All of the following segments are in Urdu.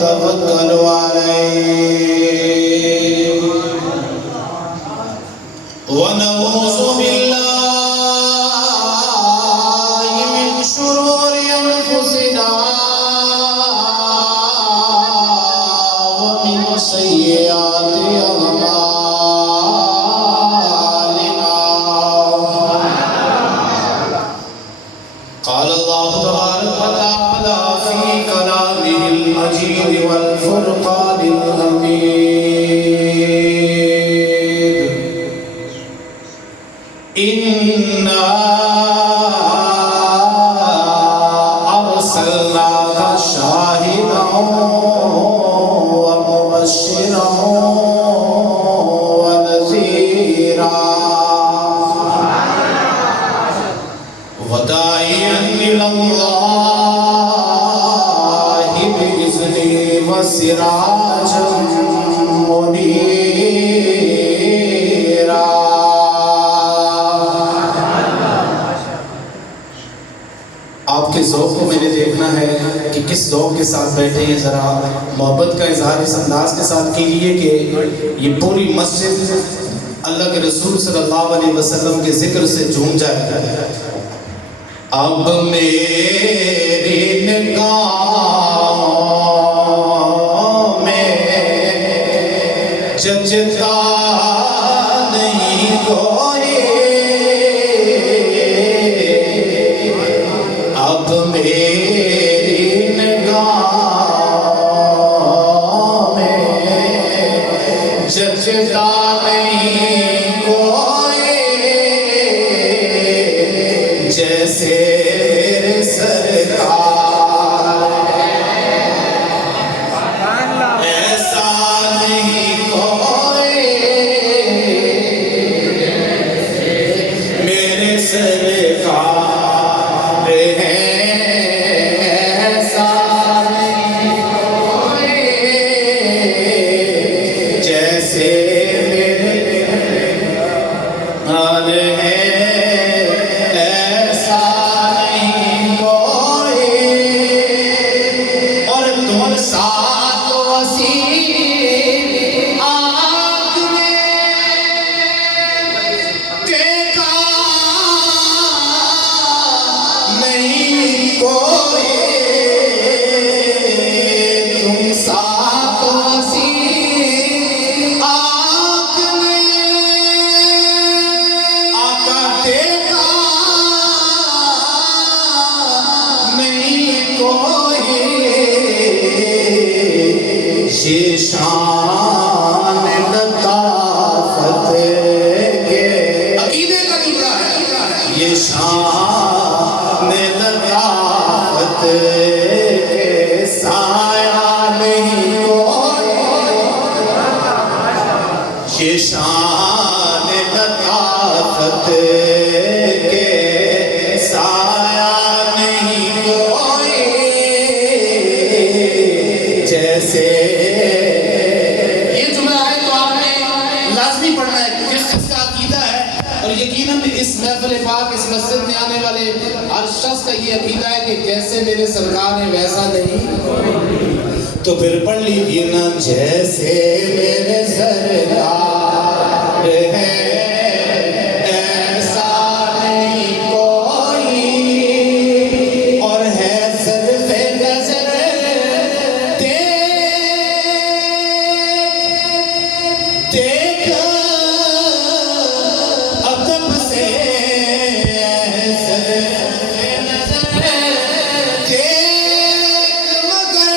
ونتوكل عليه ونعوذ بالله من شرور أنفسنا ومن سيئات أعمالنا. قال الله تبارك وتعالى في كلامه المجيد والفرقان الحميد: إنا أرسلناك شاهدا ومبشرا ونذيرا وداعيا إلى الله بإذنه وسراجا منيرا. آپ کے ذوق کو میں نے دیکھنا ہے کہ کس ذوق کے ساتھ بیٹھے ہیں. ذرا محبت کا اظہار اس انداز کے ساتھ کیجیے کہ یہ پوری مسجد اللہ کے رسول صلی اللہ علیہ وسلم کے ذکر سے جھوم جائے. اب میری نگاہوں میں جچتا نہیں کوئی، اب میری نگاہوں میں جچتا نہیں کوئی، جیسے میرے سرکار ایسا نہیں کوئی، میرے سرکار ایسا نہیں کوئی، جیسے میرے سرکار ہے ایسا نہیں کوئی. اور تم ساتھ وسیع آنکھ میں دیکھا نہیں کوئی، تم ساتھ وسیع آنکھ میں آقا دیکھا نہیں کوئی. یہ شان لطافت کے عقیدے کا جملہ ہے، یہ شان لطافت کے سایہ نہیں کوئی، یہ شان لطافت کے سایہ نہیں کوئی، جیسے یہ جملہ ہے تو آپ نے لازمی پڑھنا ہے جس کا عقیدہ ہے. اور یقیناً اس محفل پاک اس مسجد میں آنے والے ہر شخص کا یہ عقیدہ ہے کہ جیسے میرے سرکار ہے ویسا نہیں. تو پھر پڑھ لیجیے نا: جیسے میرے سرکار ہے ایسا نہیں کوئی، اور ہے صرف نظر دیکھ ادب سے، صرف نظر دیکھ مگر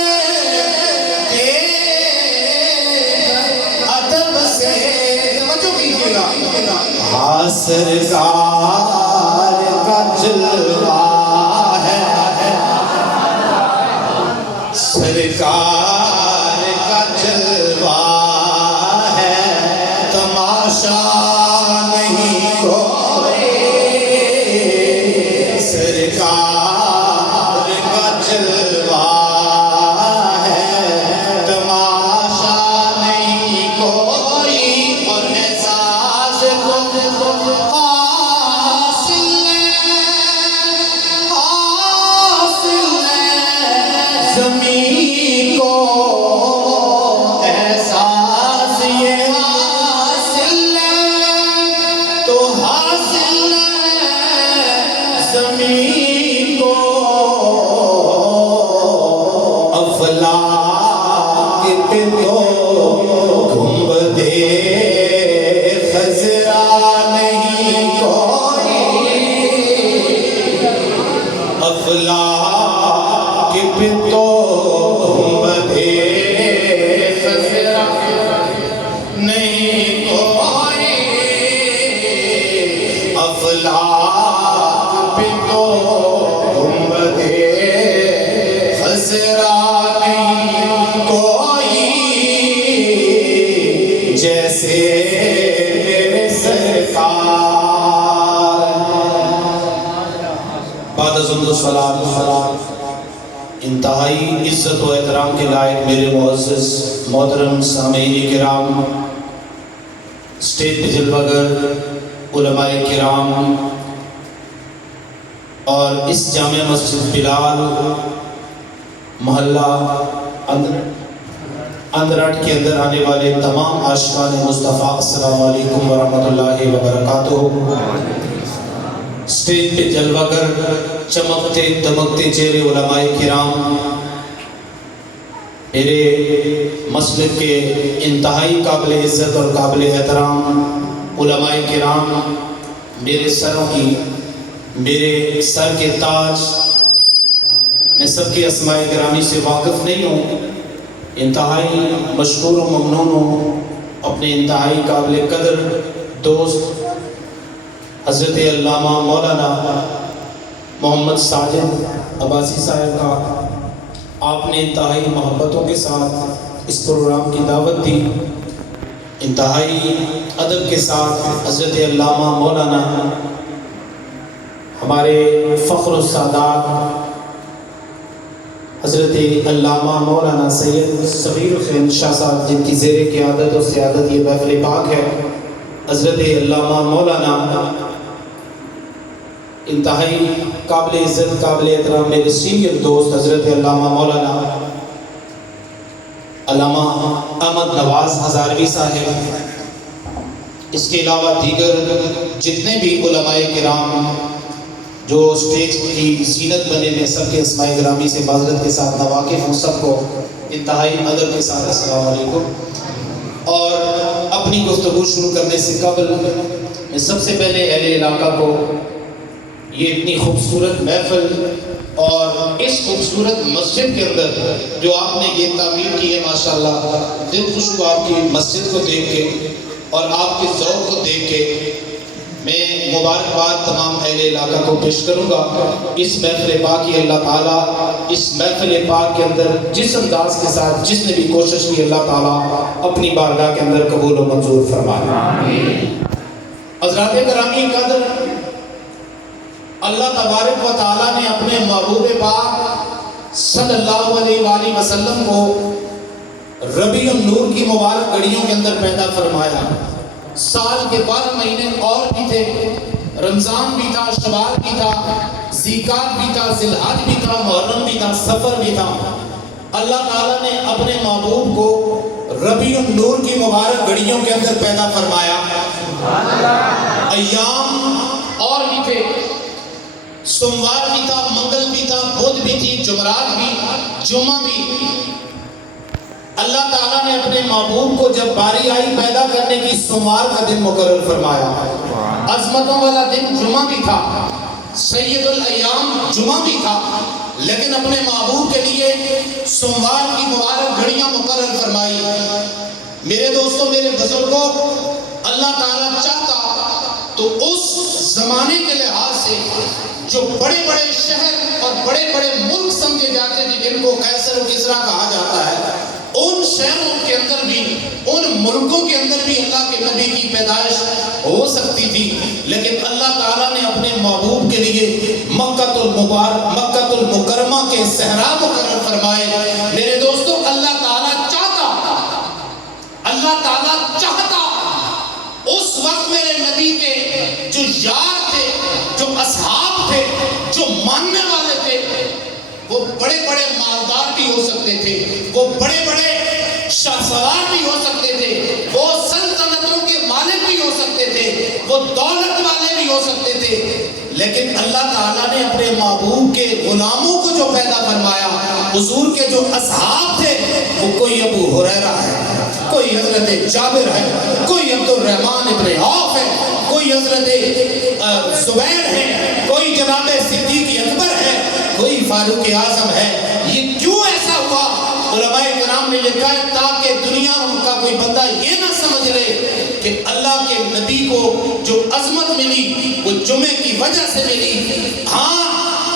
دیکھ ادب سے. توجہ کیجیے گا. ہاں سرکار کا جلوہ ہے، سرکار کا جلوہ ہے، تماشا نہیں کوئی، سرکار کا جلوہ ہے، تماشا نہیں کوئی. اور احساس کو پہ تو گنبدے خضرا نہیں کوئی، افلاک پہ تو گنبدے خضرا نہیں کوئی، افلاک پہ تو گنبدے خضرا نہیں کوئی، جیسے میرے سرکار۔ بعد از الصلاۃ انتہائی عزت و احترام کے لائق میرے معزز محترم سامعین کرام، اسٹیج پہ جلوہ گر علماء کرام اور اس جامع مسجد بلال محلہ اندرٹ کے اندر آنے والے تمام عاشقان مصطفیٰ، السلام علیکم ورحمۃ اللہ وبرکاتہ۔ اسٹیج پہ جلوہ گر چمکتے دمکتے چہرے علماء کرام، میرے مسجد کے انتہائی قابل عزت اور قابل احترام علماء کرام، میرے سر کے تاج، میں سب کے اسماء گرامی سے واقف نہیں ہوں، انتہائی مشکور و ممنون ہوں اپنے انتہائی قابل قدر دوست حضرت علامہ مولانا محمد ساجد عباسی صاحب کا آپ نے انتہائی محبتوں کے ساتھ اس پروگرام کی دعوت دی، انتہائی ادب کے ساتھ حضرت علامہ مولانا ہمارے فخر السادات حضرت علامہ مولانا سید صغیر حسین شاہ صاحب، جن کی زیر قیادت و سیادت یہ محفل پاک ہے، حضرت علامہ مولانا انتہائی قابل عزت قابل احترام میرے سینئر دوست حضرت علامہ مولانا علامہ احمد نواز ہزاروی صاحب، اس کے علاوہ دیگر جتنے بھی علماء کرام جو سٹیج کی زینت بنے میں، سب کے اسماء گرامی سے معذرت کے ساتھ ناواقف ہوں، سب کو انتہائی ادب کے ساتھ السلام علیکم۔ اور اپنی گفتگو شروع کرنے سے قبل میں سب سے پہلے اہل علاقہ کو یہ اتنی خوبصورت محفل اور اس خوبصورت مسجد کے اندر جو آپ نے یہ تعمیر کی ہے، ماشاءاللہ دل خوش ہوا آپ کی مسجد کو دیکھ کے اور آپ کے ذوق کو دیکھ کے۔ میں مبارکباد تمام اہل علاقہ کو پیش کروں گا اس محفل پاک کی۔ اللہ تعالیٰ اس محفل پاک کے اندر جس انداز کے ساتھ جس نے بھی کوشش کی، اللہ تعالیٰ اپنی بارگاہ کے اندر قبول و منظور فرمائے۔ حضرات گرامی قدر، اللہ تبارک و تعالیٰ نے اپنے محبوب پاک صلی اللہ علیہ وآلہ وسلم کو ربیع النور کی مبارک گھڑیوں کے اندر پیدا فرمایا۔ سال کے 12 مہینے اور بھی تھے، رمضان بھی تھا، شوال بھی تھا، ذیقعد بھی تھا، ذوالحج بھی تھا، محرم بھی تھا، سفر بھی تھا۔ اللہ تعالیٰ نے اپنے محبوب کو ربیع النور کی مبارک گھڑیوں کے اندر پیدا فرمایا۔ ایام اور بھی تھے، سوموار بھی تھا، منگل بھی تھا، بدھ بھی تھی، جمعرات بھی، جمعہ بھی۔ اللہ تعالیٰ نے اپنے محبوب کو جب باری آئی پیدا کرنے کی، سوموار کا دن مقرر فرمایا۔ عظمتوں والا دن جمعہ بھی تھا، سید الایام جمعہ بھی تھا، لیکن اپنے محبوب کے لیے سوموار کی مبارک گھڑیاں مقرر فرمائی۔ میرے دوستوں، میرے بزرگوں، اللہ تعالیٰ چاہتا تو اس زمانے کے لحاظ سے جو بڑے بڑے شہر اور بڑے بڑے ملک سمجھے جاتے تھے، جن کو قیصر و کسریٰ کہا جاتا ہے، ان شہروں کے اندر بھی، ان ملکوں کے اندر بھی اللہ کے نبی کی پیدائش ہو سکتی تھی، لیکن اللہ تعالیٰ نے اپنے محبوب کے لیے مکہ المکرمہ کے صحرا مقرر فرمائے۔ میرے دوستوں، اللہ تعالیٰ چاہتا اس وقت میرے نبی کے جو یار تھے، جو اصحاب تھے، جو ماننے والے تھے، وہ بڑے بڑے مالدار بھی ہو سکتے تھے، وہ بڑے بڑے شاہسوار بھی ہو سکتے تھے، وہ سلطنتوں کے مالک بھی ہو سکتے تھے، وہ دولت والے بھی ہو سکتے تھے، لیکن اللہ تعالیٰ نے اپنے محبوب کے غلاموں کو جو پیدا فرمایا، حضور کے جو اصحاب تھے، وہ کوئی ابو حضرت جابر ہے، کوئی عبد الرحمن ابن عوف ہے، کوئی حضرت زبیر ہے، کوئی جناب صدیق اکبر ہے، کوئی فاروق اعظم ہے۔ یہ کیوں ایسا ہوا؟ علماء کرام نے لکھا ہے تاکہ دنیا کا کوئی بندہ یہ نہ سمجھ لے کہ اللہ کے نبی کو جو عظمت ملی وہ جمعے کی وجہ سے ملی۔ ہاں،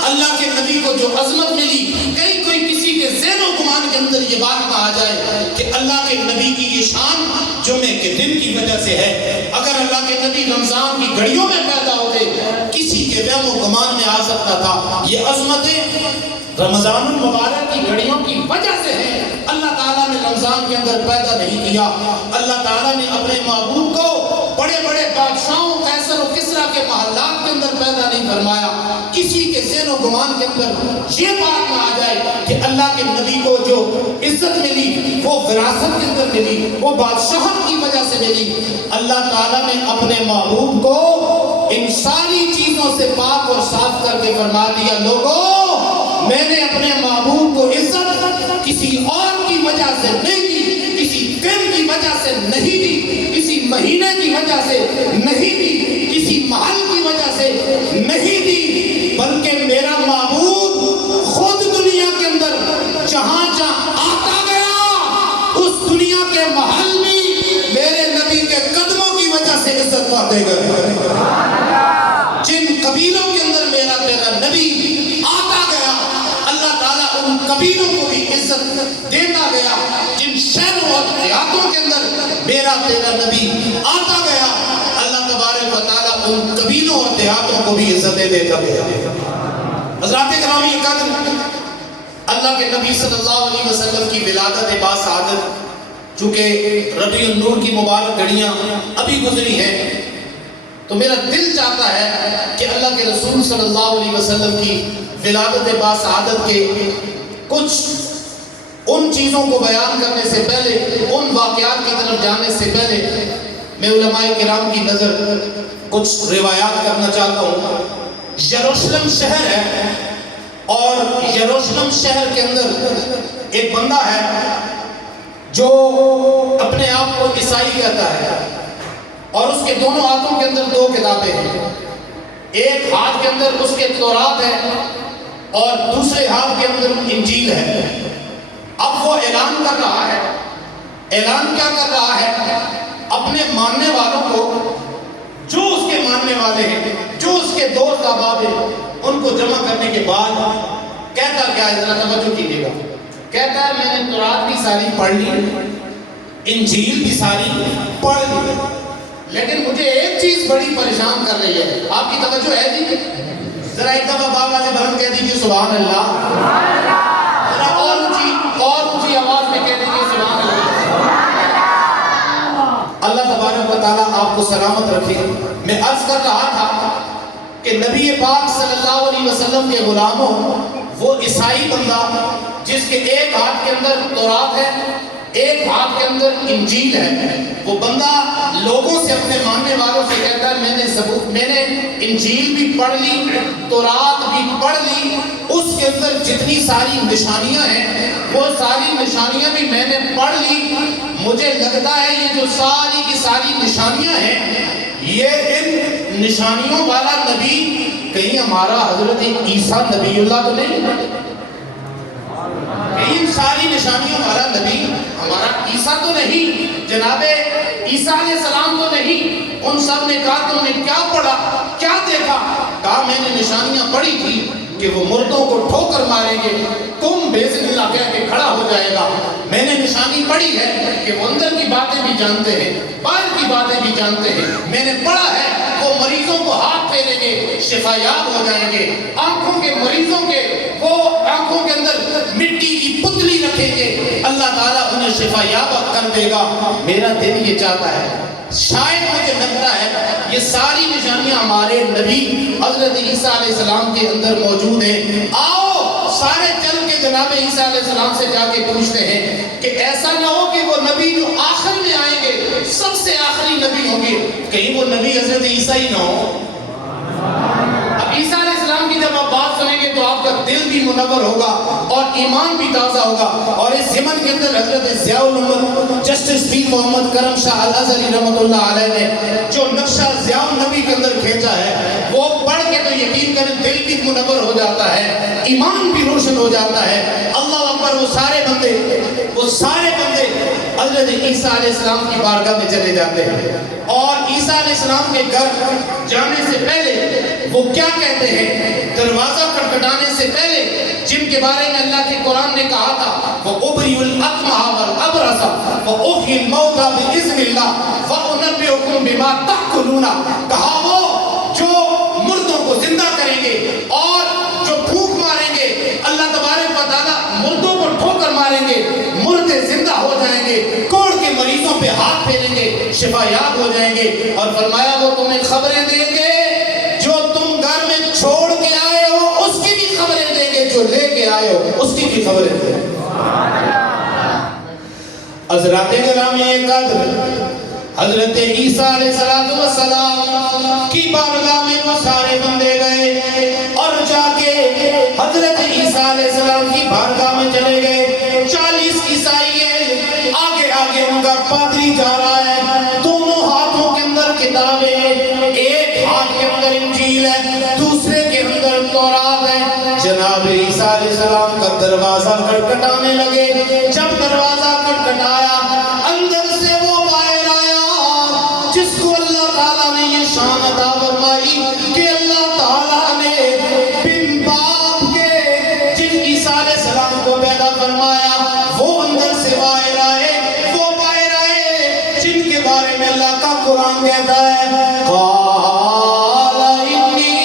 اللہ کے نبی کو جو عظمت ملی، کہیں کوئی کسی کے ذہن و گمان کے اندر یہ بات نہ آ جائے کہ اللہ کے نبی کی یہ شان جمعے کے دن کی وجہ سے ہے۔ اگر اللہ کے نبی رمضان کی گھڑیوں میں پیدا ہوتے، کسی کے وہم و گمان میں آ سکتا تھا۔ یہ عظمتیں رمضان المبارک کی گھڑیوں کی وجہ سے ہے۔ اللہ تعالیٰ نے رمضان کے اندر پیدا نہیں کیا۔ اللہ تعالیٰ نے اپنے محبوب کو بڑے بڑے بادشاہوں قیصر و کسریٰ کے محلات کے اندر پیدا نہیں فرمایا۔ کسی کے ذہن و گمان کے اندر یہ بات نہ آ جائے کہ اللہ کے نبی کو جو عزت ملی وہ وراثت کے اندر ملی، وہ بادشاہت کی وجہ سے ملی۔ اللہ تعالیٰ نے اپنے محبوب کو ان ساری چیزوں سے پاک اور صاف کر کے فرما دیا، لوگوں میں نے اپنے محبوب کو عزت کسی اور کی وجہ سے نہیں دی، کسی دن کی وجہ سے نہیں دی، کسی مہینے کی وجہ سے نہیں دی، کسی محل کی وجہ سے نہیں دی، بلکہ میرا محبوب خود دنیا کے اندر جہاں جہاں آتا گیا اس دنیا کے محل بھی میرے نبی کے قدموں کی وجہ سے عزت پاتے گئے۔ جن قبیلوں کے اندر میرا تیرا نبی آتا گیا، اللہ تعالیٰ ان قبیلوں کو بھی عزت دیتا گیا۔ جن شہروں اور دیہاتوں کے اندر میرا تیرا نبی آتا گیا، اللہ تبارک و تعالیٰ ان قبیلوں اور دیہاتوں کو بھی عزت دیتا گیا۔ حضرات گرامی، اللہ کے نبی صلی اللہ علیہ وسلم کی ولادت باسعادت چونکہ ربیع النور کی مبارک گھڑیاں ابھی گزری ہیں، تو میرا دل چاہتا ہے کہ اللہ کے رسول صلی اللہ علیہ وسلم کی ولادت باسعادت کے کچھ ان چیزوں کو بیان کرنے سے پہلے، ان واقعات کی طرف جانے سے پہلے میں علماء کرام کی نظر کچھ روایات کرنا چاہتا ہوں۔ یروشلم شہر ہے اور یروشلم شہر کے اندر ایک بندہ ہے جو اپنے آپ کو عیسائی کہتا ہے، اور اس کے دونوں ہاتھوں کے اندر دو کتابیں ہیں۔ ایک ہاتھ کے اندر اس کے تورات ہے اور دوسرے ہاتھ کے اندر انجیل ہے۔ اب وہ اعلان کر رہا ہے، اعلان کیا کر رہا ہے؟ اپنے ماننے والوں کو، جو اس کے ماننے والے ہیں، جو اس کے دوست احباب ہیں، ان کو جمع کرنے کے بعد کہتا کیا ہے، ذرا توجہ کیجیے گا۔ کہتا ہے میں نے تورات بھی ساری پڑھ لی، انجیل بھی ساری پڑھ لی، لیکن مجھے ایک چیز بڑی پریشان کر رہی ہے۔ آپ کی توجہ ہے جی؟ ذرا ایک دفعہ بابا نے بلند کہہ دیجیے سبحان اللہ۔ ذرا اور اونچی آواز میں کہہ دیجیے سبحان اللہ۔ اللہ تبارک و تعالیٰ آپ کو سلامت رکھے۔ میں عرض کر رہا تھا کہ نبی پاک صلی اللہ علیہ وسلم کے غلاموں، وہ عیسائی بندہ جس کے ایک ہاتھ کے اندر تورات ہے، ایک ہاتھ کے اندر انجیل ہے، وہ بندہ لوگوں سے، اپنے ماننے والوں سے کہتا ہے میں نے انجیل بھی پڑھ لی، تورات بھی پڑھ لی، اس کے اندر جتنی ساری نشانیاں ہیں وہ ساری نشانیاں بھی میں نے پڑھ لی۔ مجھے لگتا ہے یہ جو ساری کی ساری نشانیاں ہیں، یہ ان نشانیوں والا نبی کہیں ہمارا حضرت عیسیٰ نبی اللہ تو نہیں؟ ان ساری نشانیوں والا نبی ہمارا عیسیٰ تو نہیں، جناب عیسیٰ علیہ السلام تو نہیں۔ ان سب نے کہا تم نے کیا پڑھا، کیا دیکھا؟ کہا میں نے نشانیاں پڑھی تھی کہ وہ مردوں کو ٹھوکر ماریں گے، تم باذن اللہ کہہ کے کھڑا ہو جائے گا۔ میں نے نشانی پڑھی ہے کہ وہ اندر کی باتیں بھی جانتے ہیں، باہر کی باتیں بھی جانتے ہیں۔ میں نے پڑھا ہے وہ مریضوں کو ہاتھ پھیریں گے، شفا یاب ہو جائیں گے۔ آنکھوں کے مریضوں کے وہ آنکھوں کے اندر مٹی کی پتلی رکھیں گے، اللہ تعالیٰ انہیں شفا یاب کر دے گا۔ میرا دل یہ چاہتا ہے، شاید مجھے لگتا ہے یہ ساری نشانیاں ہمارے نبی حضرت عیسیٰ علیہ السلام کے اندر موجود ہیں۔ آؤ سارے چل کے جناب عیسیٰ علیہ السلام سے جا کے پوچھتے ہیں کہ ایسا نہ ہو کہ وہ نبی جو آخر میں آئیں گے، سب سے آخری نبی ہوں گے، کہیں وہ نبی حضرت عیسیٰ ہی نہ ہو۔ اب عیسیٰ علیہ السلام کی جب آپ بات سنیں گے تو آپ کا دل بھی منور ہوگا اور ایمان بھی تازہ ہوگا. اور اس ضمن کے اندر حضرت ضیاء الامت جسٹس پیر محمد کرم شاہ الازہری رحمۃ اللہ علیہ نے جو نقشہ ضیاء النبی کے اندر کھینچا ہے وہ پڑھ کے تو یقین کریں دل بھی منور ہو جاتا ہے, ایمان بھی روشن ہو جاتا ہے. اللہ اکبر. وہ سارے بندے حضرت عیسیٰ علیہ السلام کی بارگاہ میں چلے جاتے ہیں اور عیسیٰ علیہ السلام کے گھر جانے سے پہلے وہ کیا کہتے ہیں؟ دروازہ کھٹکھٹانے سے پہلے جن کے بارے میں اللہ کے قرآن نے کہا تھا وَأُبْرِئُ الْأَكْمَحَ وَالْأَبْرَصَ وَأُحْيِي الْمَوْتَى بِإِذْنِ اللَّهِ وَأُنَبِّئُكُم بِمَا تَأْكُلُونَ. کہا وہ جو مردوں کو زندہ کریں گے اور جو پھونک ماریں گے, اللہ تبارک و تعالیٰ مردوں کو ٹھوکر ماریں گے, مردے زندہ ہو جائیں گے, کوڑ کے مریضوں پہ ہاتھ پھیریں گے, شفا یاب ہو جائیں گے. اور فرمایا وہ تمہیں خبریں دیں گے جو تم گھر میں چھوڑ کے آئے ہو اس کی بھی خبریں دیں گے, جو لے کے آئے ہو اس کی بھی خبریں دیں گے. حضرات گرامی قدر حضرت عیسیٰ علیہ السلام کی بارگاہ میں وہ سارے بندے گئے اور جا کے حضرت عیسیٰ علیہ السلام کی بارگاہ میں چلے گئے. 40 عیسائی ہیں, آگے ان کا پادری جا رہا ہے, دونوں ہاتھوں کے اندر کتابیں, ایک ہاتھ کے اندر انجیل ہے, دوسرے کے اندر تورات ہے. جناب عیسیٰ علیہ السلام کا دروازہ کھٹکھٹانے لگے. جب دروازہ کھٹکھٹایا اندر سے وہ باہر آیا جس کو اللہ تعالیٰ نے یہ شان عطا فرمائی کہ اللہ تعالیٰ نے بن باپ کے جن عیسیٰ علیہ السلام کو پیدا فرمایا وہ اندر سے باہر آئے, وہ باہر آئے جن کے بارے میں اللہ کا قرآن کہتا ہے قال انی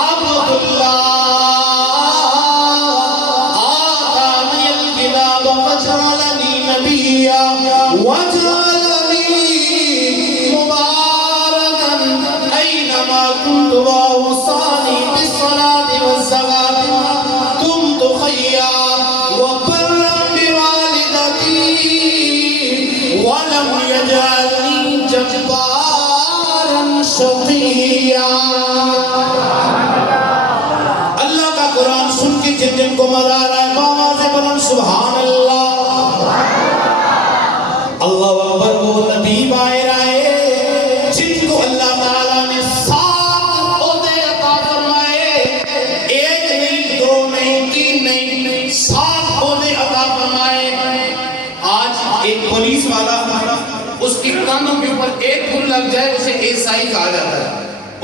عبد اللہ آتانی الکتاب وجعلنی نبیا وجعلنی مبارکا اینما کنت واوصانی بالصلاة والزکاة دمت حیا وبرا بوالدتی ولم یجعلنی جبارا شقیا. اللہ کا قرآن سن کے جن کو مزہ آ رہا ہے بآواز بلند سبحان اللہ. اللہ اکبر. وہ نبی باہر آئے جن کو اللہ تعالیٰ نے 7 عہدے عطا فرمائے, 1 نہیں 2 نہیں 3 نہیں 7 عہدے عطا فرمائے. آج ایک پولیس والا اس کے کانوں کے اوپر 1 پھول لگ جائے اسے ایسائی کہا جاتا ہے,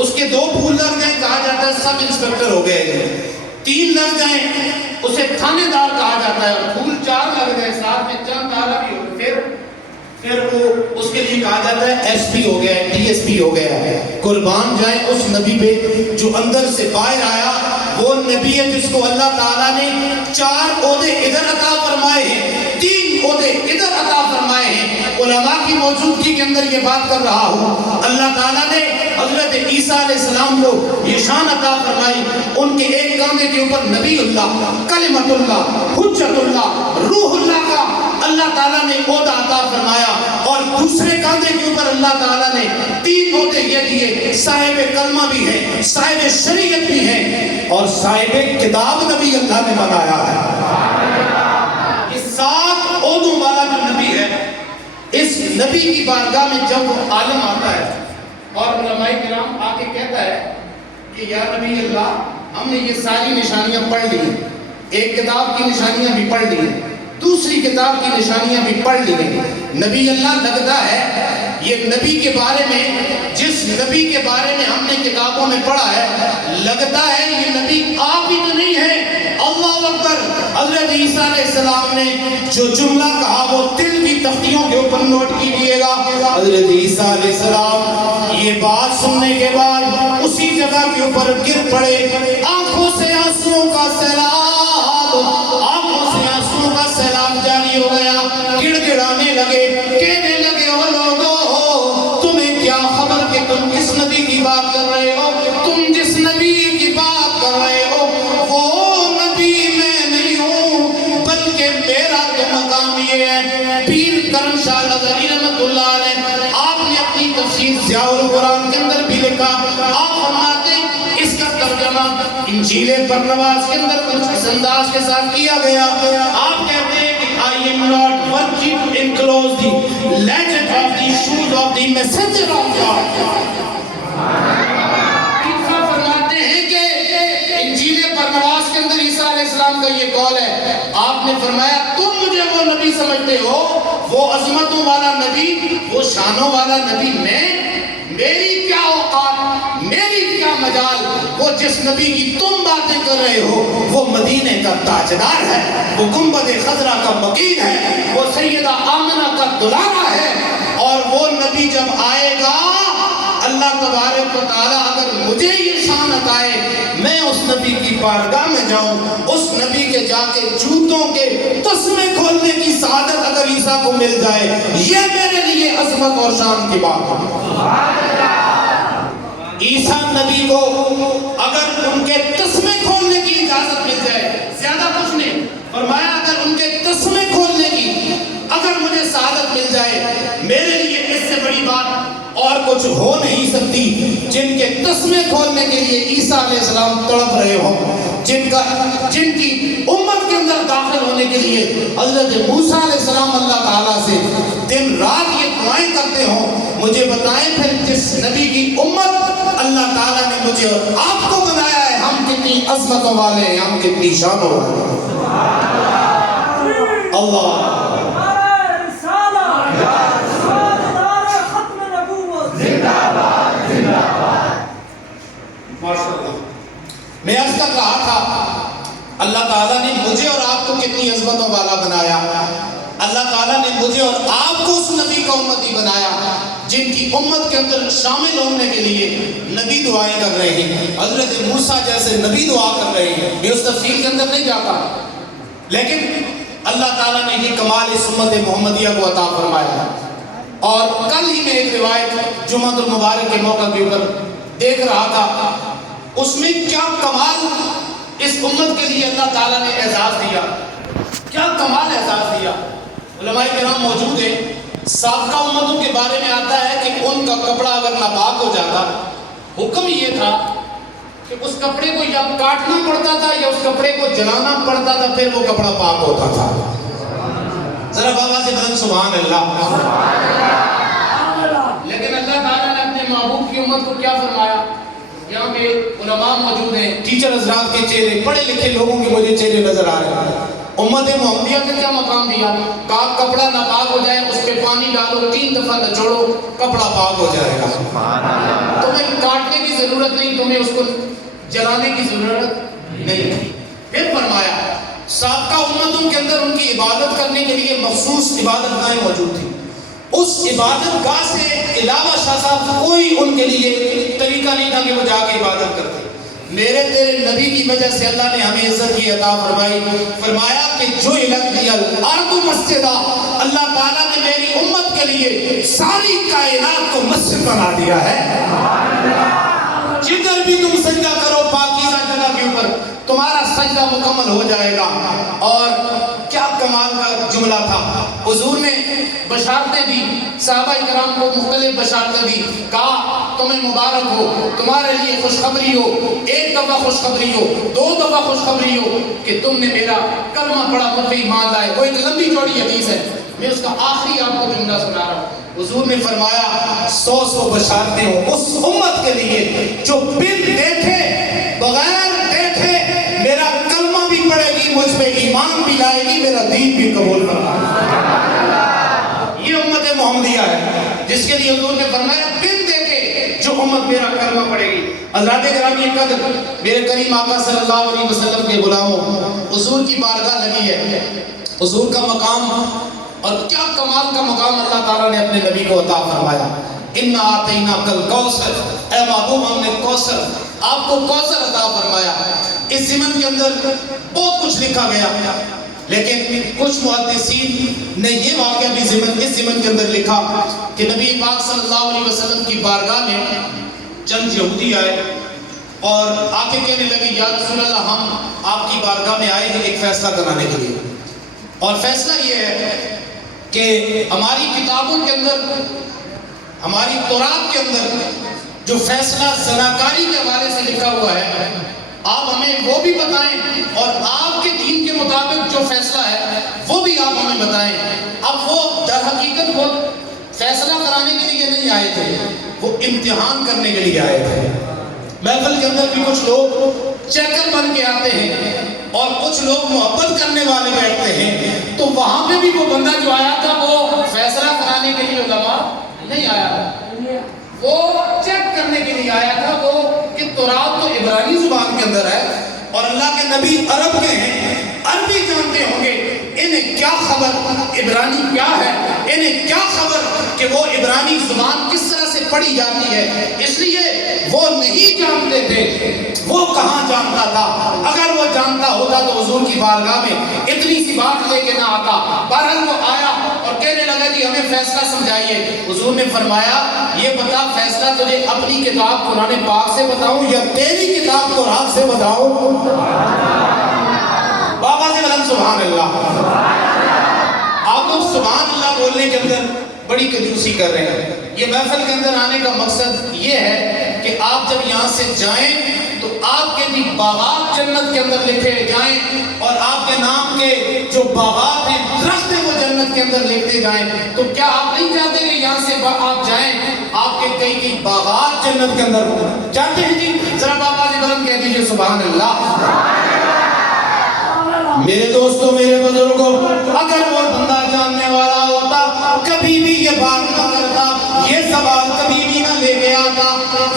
اس کے 2 پھول لگ جائیں کہا جاتا ہے سب انسپیکٹر ہو گئے, 3 لگ جائیں اسے تھانے دار کہا جاتا ہے, اور پھول 4 لگ جائے ساتھ میں چند تارا بھی ہو پھر وہ اس کے لیے کہا جاتا ہے ایس پی ہو گیا, ڈی ایس پی ہو گیا. قربان جائیں اس نبی پہ جو اندر سے باہر آیا. وہ نبی ہے جس کو اللہ تعالیٰ نے 4 عہدے ادھر عطا فرمائے ہیں, 3 عہدے ادھر عطا فرمائے ہیں. علماء کی موجودگی کے اندر یہ بات کر رہا ہوں, اللہ تعالیٰ نے حضرت عیسیٰ علیہ السلام کو یہ شان عطا فرمائی. ان کے ایک کاندھے کے اوپر نبی اللہ, کلمت اللہ, حجت اللہ, روح اللہ کا اللہ تعالیٰ نے عہدہ عطا فرمایا, اور دوسرے کاندھے کے اوپر اللہ تعالیٰ نے 3 عہدے یہ دیے, صاحب کلمہ بھی ہیں, صاحب شریعت بھی ہیں, اور صاحب کتاب نبی اللہ نے بنایا ہے. اس 7 عہدوں والا جو نبی ہے, اس نبی کی بارگاہ میں جب وہ عالم آتا ہے اور علماء کرام آ کے کہتا ہے کہ یا نبی اللہ ہم نے یہ ساری نشانیاں پڑھ لی ہیں, ایک کتاب کی نشانیاں بھی پڑھ لی ہیں, دوسری کتاب کی نشانیاں بھی پڑھ لی ہیں. نبی اللہ لگتا ہے یہ نبی کے بارے میں, جس نبی کے بارے میں ہم نے کتابوں میں پڑھا ہے, لگتا ہے یہ نبی آپ ہی تو نہیں ہے. اللہ اکبر. حضرت عیسیٰ علیہ السلام نے جو جملہ کہا وہ دل کی تختیوں کے اوپر نوٹ کیجئے گا. حضرت عیسیٰ علیہ السلام یہ بات سننے کے بعد اسی جگہ کے اوپر گر پڑے, آنکھوں سے آنسوؤں کا سیلاب, آنکھوں سے آنسوؤں کا سیلاب جاری ہو گیا. گڑ گڑانے لگے, کہنے لگے او لوگو تمہیں کیا خبر کہ تم کس نبی کی بات کر رہے ہو, تم جس نبی کی بات کر رہے ہو وہ نبی میں نہیں ہوں, بلکہ میرا تو مقام یہ ہے. پیر کرم شاہ الازہری رحمۃ اللہ علیہ آپ نے اپنی تفسیر ضیاء القرآن کے اندر بھی لکھا, آپ فرماتے اس کا ترجمہ انجیل برنواس کے اندر کچھ اس انداز کے ساتھ کیا گیا. آپ کہتے ہیں کہ I am not working to enclose the legend of the shoes of the messenger of God. فرماتے ہیں کہ انجیل برنواس کے اندر عیسیٰ علیہ السلام کا یہ قول ہے. آپ نے فرمایا تم مجھے وہ نبی سمجھتے ہو, وہ عظمتوں والا نبی, وہ شانوں والا نبی, میری کیا اوقات, میری کیا مجال. وہ جس نبی کی تم باتیں کر رہے ہو وہ مدینے کا تاجدار ہے, وہ گنبد خضرا کا مقیم ہے, وہ سیدہ آمنہ کا دلارا ہے. اور وہ نبی جب آئے گا اللہ تبارک و تعالیٰ اگر مجھے یہ شان عطائے میں اس نبی کی بارگاہ میں جاؤں, اس نبی کے جا کے جوتوں کے تسمے کھولنے کی سعادت اگر عیسیٰ کو مل جائے, یہ میرے لیے عظمت اور شان کی بات ہے. عیسیٰ نبی کو اگر ان کے تسمے کھولنے کی اجازت مل جائے, زیادہ کچھ نہیں فرمایا, اگر ان کے تسمے کھولنے کی اگر مجھے سعادت مل جائے, میرے لیے اس سے بڑی بات اور کچھ ہو نہیں سکتی. جن کے تسمے کھولنے کے لیے عیسیٰ علیہ السلام تڑپ رہے ہوں, جن کی امت کے اندر داخل ہونے کے لیے حضرت موسیٰ علیہ السلام اللہ تعالیٰ سے دن رات یہ دعائیں کرتے ہوں, مجھے بتائیں پھر جس نبی کی امت اللہ تعالیٰ نے مجھے اور آپ کو بنایا ہے, ہم کتنی عظمتوں والے ہیں, ہم کتنی شانوں والے ہیں. اللہ میں عرض کر رہا تھا اللہ تعالیٰ نے مجھے اور آپ کو کتنی عظمتوں والا بنایا. اللہ تعالیٰ نے مجھے اور آپ کو اس نبی کا امتی بنایا جن کی امت کے اندر شامل ہونے کے لیے نبی دعائیں کر رہے ہیں. حضرت موسیٰ جیسے نبی دعا کر رہے ہیں, میں اس تفصیل کے اندر نہیں جاتا, لیکن اللہ تعالیٰ نے یہ کمال اس امت محمدیہ کو عطا فرمایا. اور کل ہی میں ایک روایت جمعۃ المبارک کے موقع کے اوپر دیکھ رہا تھا, اس میں کیا کمال اس امت کے لیے اللہ تعالیٰ نے اعزاز دیا, کیا کمال اعزاز دیا. علماء کرام موجود ہیں, سابقہ امتوں کے بارے میں آتا ہے کہ ان کا کپڑا اگر ناپاک ہو جاتا, حکم یہ تھا کہ اس کپڑے کو یا کاٹنا پڑتا تھا یا اس کپڑے کو جلانا پڑتا تھا, پھر وہ کپڑا پاک ہوتا تھا. ذرا بابا سے بلند سبحان اللہ. لیکن اللہ تعالیٰ نے اپنے محبوب کی امت کو کیا فرمایا, یہاں پہ علماء موجود ہیں, ٹیچر حضرات کے چہرے, پڑھے لکھے لوگوں کے مجھے چہرے نظر آ رہے ہیں. امت محمدیہ کا کیا مقام دیا, کپڑا ناپاک ہو جائے اس پہ پانی ڈالو, 3 دفعہ نچوڑو, کپڑا پاک ہو جائے گا. تمہیں کاٹنے کی ضرورت نہیں, تمہیں اس کو جلانے کی ضرورت نہیں. پھر فرمایا سابقہ امتوں کے اندر ان کی عبادت کرنے کے لیے مخصوص عبادت گاہیں موجود تھی. اس عبادت گاہ سے علاوہ شاہ صاحب کوئی ان کے لیے طریقہ نہیں تھا کہ وہ جا کے عبادت کرتے. میرے تیرے نبی کی وجہ سے اللہ نے ہمیں عزت کی عطا فرمائی. فرمایا کہ جو الارض مسجدہ, اللہ تعالیٰ نے میری امت کے لیے ساری کائنات کو مسجد بنا دیا ہے. جدھر بھی تم سجدہ کرو پاکیزہ جگہ کے اوپر تمہارا سجدہ مکمل ہو جائے گا. اور کیا کمال کا جملہ تھا, حضور نے بشارتیں دی, صحابہ کرام کو مختلف بشارتیں دی, کہا تمہیں مبارک ہو, تمہارے لیے خوشخبری ہو, 1 دفعہ خوشخبری ہو, 2 دفعہ خوشخبری ہو کہ تم نے میرا کلمہ پڑھا, مجھ پہ ایمان لائے. وہ ایک لمبی چوڑی حدیث ہے, میں اس کا آخری آپ کو جملہ سنا رہا ہوں. حضور نے فرمایا 100 بشارتیں ہوں اس امت کے لیے جو بن دیکھے بغیر دیکھے میرا کلمہ بھی پڑھے گی, مجھ پہ ایمان بھی لائے گی, میرا دین بھی قبول کرے گی. یہ امت محمدیہ ہے جس کے لیے حضور نے فرمایا بن دیکھے جو امت میرا کلمہ پڑھے گی. حضرات گرامی قدر, میرے کریم آقا صلی اللہ علیہ وسلم کے غلاموں, حضور کی بارگاہ لگی ہے. حضور کا مقام اور کیا کمال کا مقام اللہ تعالیٰ نے اپنے نبی کو عطا فرمایا. اِنَّا آتَيْنَاكَ الْكَوْثَرَ, اے محبوب ہم نے کوثر, آپ کو کوثر عطا فرمایا. اس ضمن کے اندر بہت کچھ لکھا گیا, لیکن کچھ محدثین نے یہ واقعہ بھی اس ضمن کے اندر لکھا کہ نبی پاک صلی اللہ علیہ وسلم کی بارگاہ میں چند یہودی آئے اور آ کے کہنے لگے یا رسول اللہ ہم آپ کی بارگاہ میں آئے ہیں ایک فیصلہ کرانے کے لیے. اور فیصلہ یہ ہے کہ ہماری کتابوں کے اندر, ہماری تورات کے اندر جو فیصلہ زناکاری کے حوالے سے لکھا ہوا ہے آپ ہمیں وہ بھی بتائیں، اور آپ کے دین کے مطابق جو فیصلہ ہے وہ بھی آپ ہمیں بتائیں۔ اب وہ در حقیقت وہ فیصلہ کرانے کے لیے نہیں آئے تھے، وہ امتحان کرنے کے لیے آئے تھے۔ محفل کے اندر بھی کچھ لوگ چیکر بن کے آتے ہیں اور کچھ لوگ محبت کرنے والے بیٹھتے ہیں، تو وہاں پہ بھی وہ بندہ جو آیا تھا وہ فیصلہ کرانے کے لیے علماء نہیں آیا تھا، وہ چیک کرنے کے لیے آیا تھا وہ کہ تورات تو عبرانی زبان کے اندر ہے اور اللہ کے نبی عرب کے ہیں، عربی جانتے ہوں گے، انہیں کیا خبر عبرانی کیا ہے، انہیں کیا خبر کہ وہ عبرانی زبان کس طرح سے پڑھی جاتی ہے، اس لیے وہ نہیں جانتے تھے۔ وہ کہاں جانتا تھا؟ اگر وہ جانتا ہوتا تو حضور کی بارگاہ میں اتنی سی بات لے کے نہ آتا۔ بہرحال وہ آیا اور کہنے لگا جی ہمیں فیصلہ سمجھائیے۔ حضور نے فرمایا یہ بتا فیصلہ تجھے اپنی کتاب قرآن پاک سے بتاؤں یا تیری کتاب قرآن سے بتاؤں؟ بابا سے بلند سبحان اللہ۔ آپ لوگ سبحان اللہ بولنے کے اندر بڑی کنجوسی کر رہے ہیں۔ یہ محفل کے اندر آنے کا مقصد یہ ہے کہ آپ جب یہاں سے جائیں تو آپ کے بھی باغات جنت کے اندر لکھے جائیں، اور آپ کے نام کے جو باغات ہیں درخت ہیں وہ جنت کے اندر لکھتے جائیں۔ تو کیا آپ نہیں چاہتے کہ یہاں سے آپ جائیں آپ کے کئی باغات جنت کے اندر ہوں؟ چاہتے ہیں جی؟ ذرا بابا جی بلند کہہ دیجئے سبحان اللہ۔ میرے دوستوں میرے بزرگوں، اگر وہ بندہ جاننے والا ہوتا کبھی بھی یہ بات نہ کرتا، یہ سوال کبھی بھی نہ لے کے آتا۔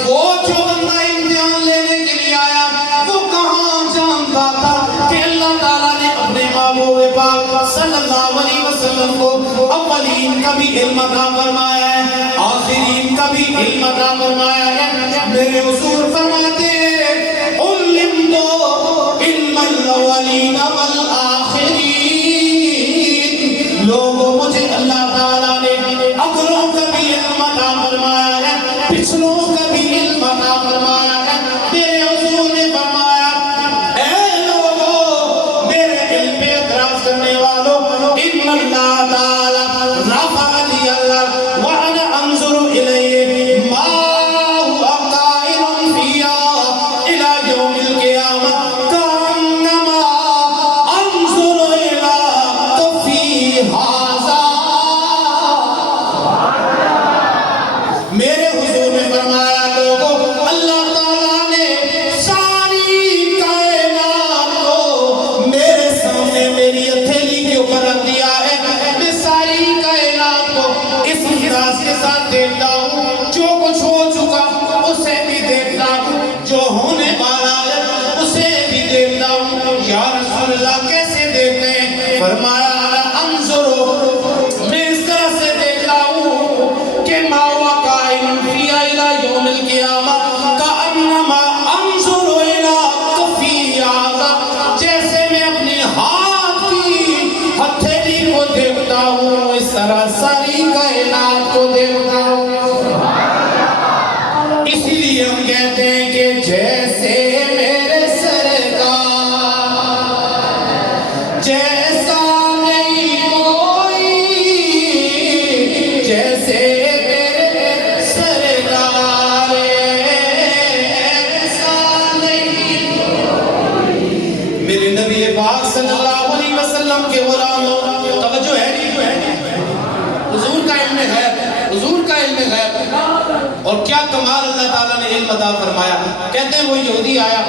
وہ جو بندہ امتحان لینے کے لیے آیا وہ کہاں جانتا تھا کہ اللہ تعالیٰ نے اپنے محبوب پاک صلی اللہ علیہ وسلم کو اولین کا بھی علم عطا فرمایا ہے، آخرین کا بھی علم عطا فرمایا ہے۔ میرے حضور فرماتے ہیں علم تو علم الاولین والآخرین، لوگوں مجھے اللہ تعالیٰ نے اگلوں کا بھی علم عطا فرمایا ہے، پچھلوں کا بھی علم عطا فرمایا ہے۔ میرے حضور نے فرمایا اے لوگوں میرے علم پہ اعتراض کرنے والوں، ان اللہ تعالیٰ رفع لی اللہ وانا انظر الیہ ما ہوا قائم فیا الى یوم القیامت کانما انظر الى کفی ہذا۔ میرے حضور نے فرمایا لوگوں اللہ تعالیٰ نے ساری کائنات کو میرے سامنے میری ہتھیلی کے اوپر رکھ دیا ہے۔ میں ساری کائنات کو اس انداز کے ساتھ دیکھتا ہوں، جو کچھ ہو چکا اسے بھی دیکھتا ہوں، جو ہونے والا ہے اسے بھی دیکھتا ہوں۔ یا رسول اللہ کیسے دیکھتے ہیں؟ فرمایا انظر، میں اس طرح سے دیکھتا ہوں کہ ما ہوا قائم فی الی یوم القیامت کانما انظر الی کفی ہذا، جیسے میں اپنے ہاتھ کی ہتھیلی کو دیکھتا ہوں اس طرح ساری کائنات کو دیکھتا ہوں۔ اسی لیے ہم کہتے ہیں کہ جیسے میرے سرکار جیسا نہیں کوئی، جیسے میرے سرکار ایسا نہیں کوئی۔ میرے نبی پاک صلی اللہ علیہ وسلم کے غلاموں، توجہ ہے نہیں؟ حضور کا علم غیب، حضور کا علم غیب، اور کیا کمال اللہ تعالیٰ نے علم عطا فرمایا۔ کہتے ہیں وہ یہودی آیا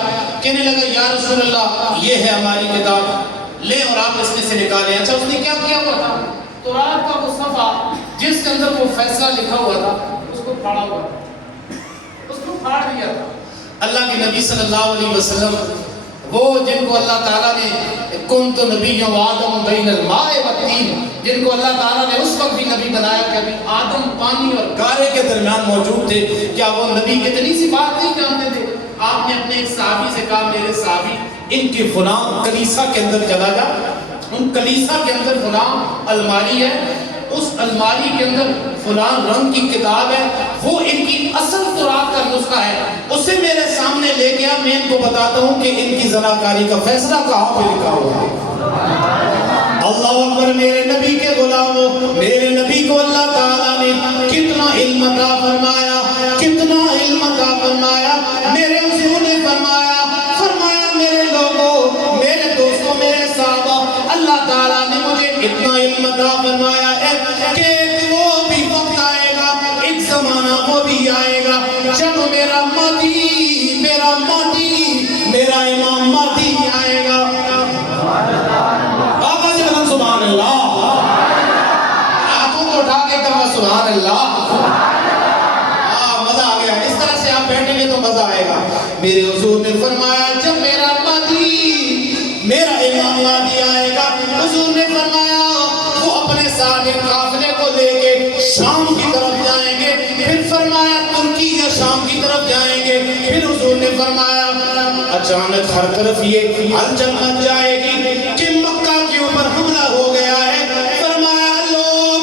کہنے لگا یا رسول اللہ یہ ہے ہماری کتاب، لے اور آپ اس میں سے نکالیں۔ اچھا اس نے کیا کیا ہوا تھا؟ تورات کا وہ صفحہ جس کے اندر وہ فیصلہ لکھا ہوا تھا اس کو پھاڑا ہوا تھا، اس کو پھاڑ دیا تھا۔ اللہ کے نبی صلی اللہ علیہ وسلم وہ جن کو اللہ تعالیٰ نے کنت نبی وآدم بین الماء والطین، جن کو اللہ تعالیٰ نے اس وقت بھی نبی بنایا کہ ابھی آدم پانی اور گارے کے درمیان موجود تھے، کیا وہ نبی کتنی سی بات نہیں جانتے تھے؟ آپ نے اپنے ایک صحابی سے کہا میرے صحابی ان کی فلاں کلیسا کے اندر چلا جا، ان کلیسا کے اندر فلاں الماری ہے، اس الماری کے اندر فلاں رنگ کی کتاب ہے، وہ ان کی اصل تورات کا نسخہ ہے، اسے میرے سامنے لے گیا، میں ان کو بتاتا ہوں کہ ان کی زناکاری کا فیصلہ کہاں پہ لکھا ہوا ہے۔ اللہ اکبر۔ میرے نبی کے غلاموں، میرے نبی کو اللہ تعالیٰ نے کتنا علم عطا فرمایا، کتنا علم فرمایا میرے حضور نے فرمایا میرے لوگوں، میرے دوستوں، میرے صحابہ، اللہ تعالیٰ نے مجھے اتنا علم عطا فرمایا ہے کہ ایک وہ بھی وقت آئے گا، ایک زمانہ وہ بھی آئے گا جب میرا امام مہدی آئے گا۔ بابا جی بلند سبحان اللہ، ہاتھوں کو اٹھا کے کہا سبحان اللہ۔ مزہ آ گیا، اس طرح سے آپ بیٹھیں گے تو مزہ آئے گا۔ میرے حضور نے فرمایا جب میرا امام مہدی آئے گا، حضور نے فرمایا وہ اپنے ساتھ ایک قافلے کو لے کے شام کی طرف جائیں گے، پھر فرمایا ترکی یا شام کی طرف جائیں گے، پھر حضور نے فرمایا اچانک ہر طرف یہ ہلچل مچ جائے گی کہ مکہ کے اوپر حملہ ہو گیا ہے۔ فرمایا لوگ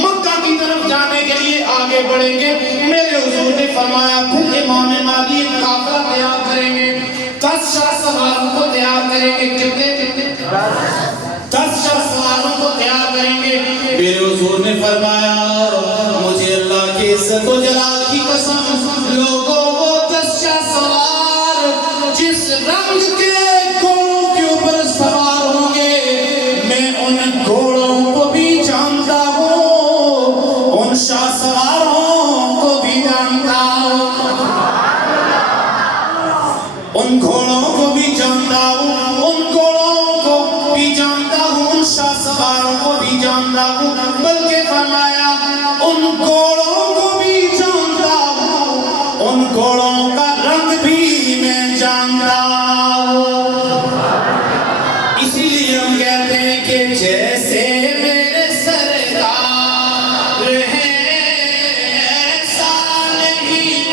مکہ کی طرف جانے کے لیے آگے بڑھیں گے۔ میرے حضور نے فرمایا پھر امام مہدی قافلہ تیار کریں گے، 10 شاہ سواروں کو تیار کریں گے۔ کتنے؟ 10 شاہ سواروں کو تیار کریں گے۔ میرے حضور نے فرمایا مجھے اللہ کے عزت و جلال کی قسم، لوگوں وہ 10 شاہ سوار جس رنگ کے گھوڑوں کے اوپر سوار ہوں گے، میں ان گھوڑوں کو بھی جانتا ہوں، ان شاہ سواروں کو بھی جانتا ہوں، ان گھوڑوں کو بھی جانتا ہوں، ان گھوڑوں کو بھی جانتا ہوں، ان شاہ سواروں کو بھی جانتا ہوں، بلکہ فرمایا ان گھوڑوں کو بھی جانتا ہوں، ان گھوڑوں کا رنگ بھی میں جانتا ہوں۔ اسی لیے ہم کہتے ہیں کہ جیسے میرے سرکار ہیں ایسا نہیں،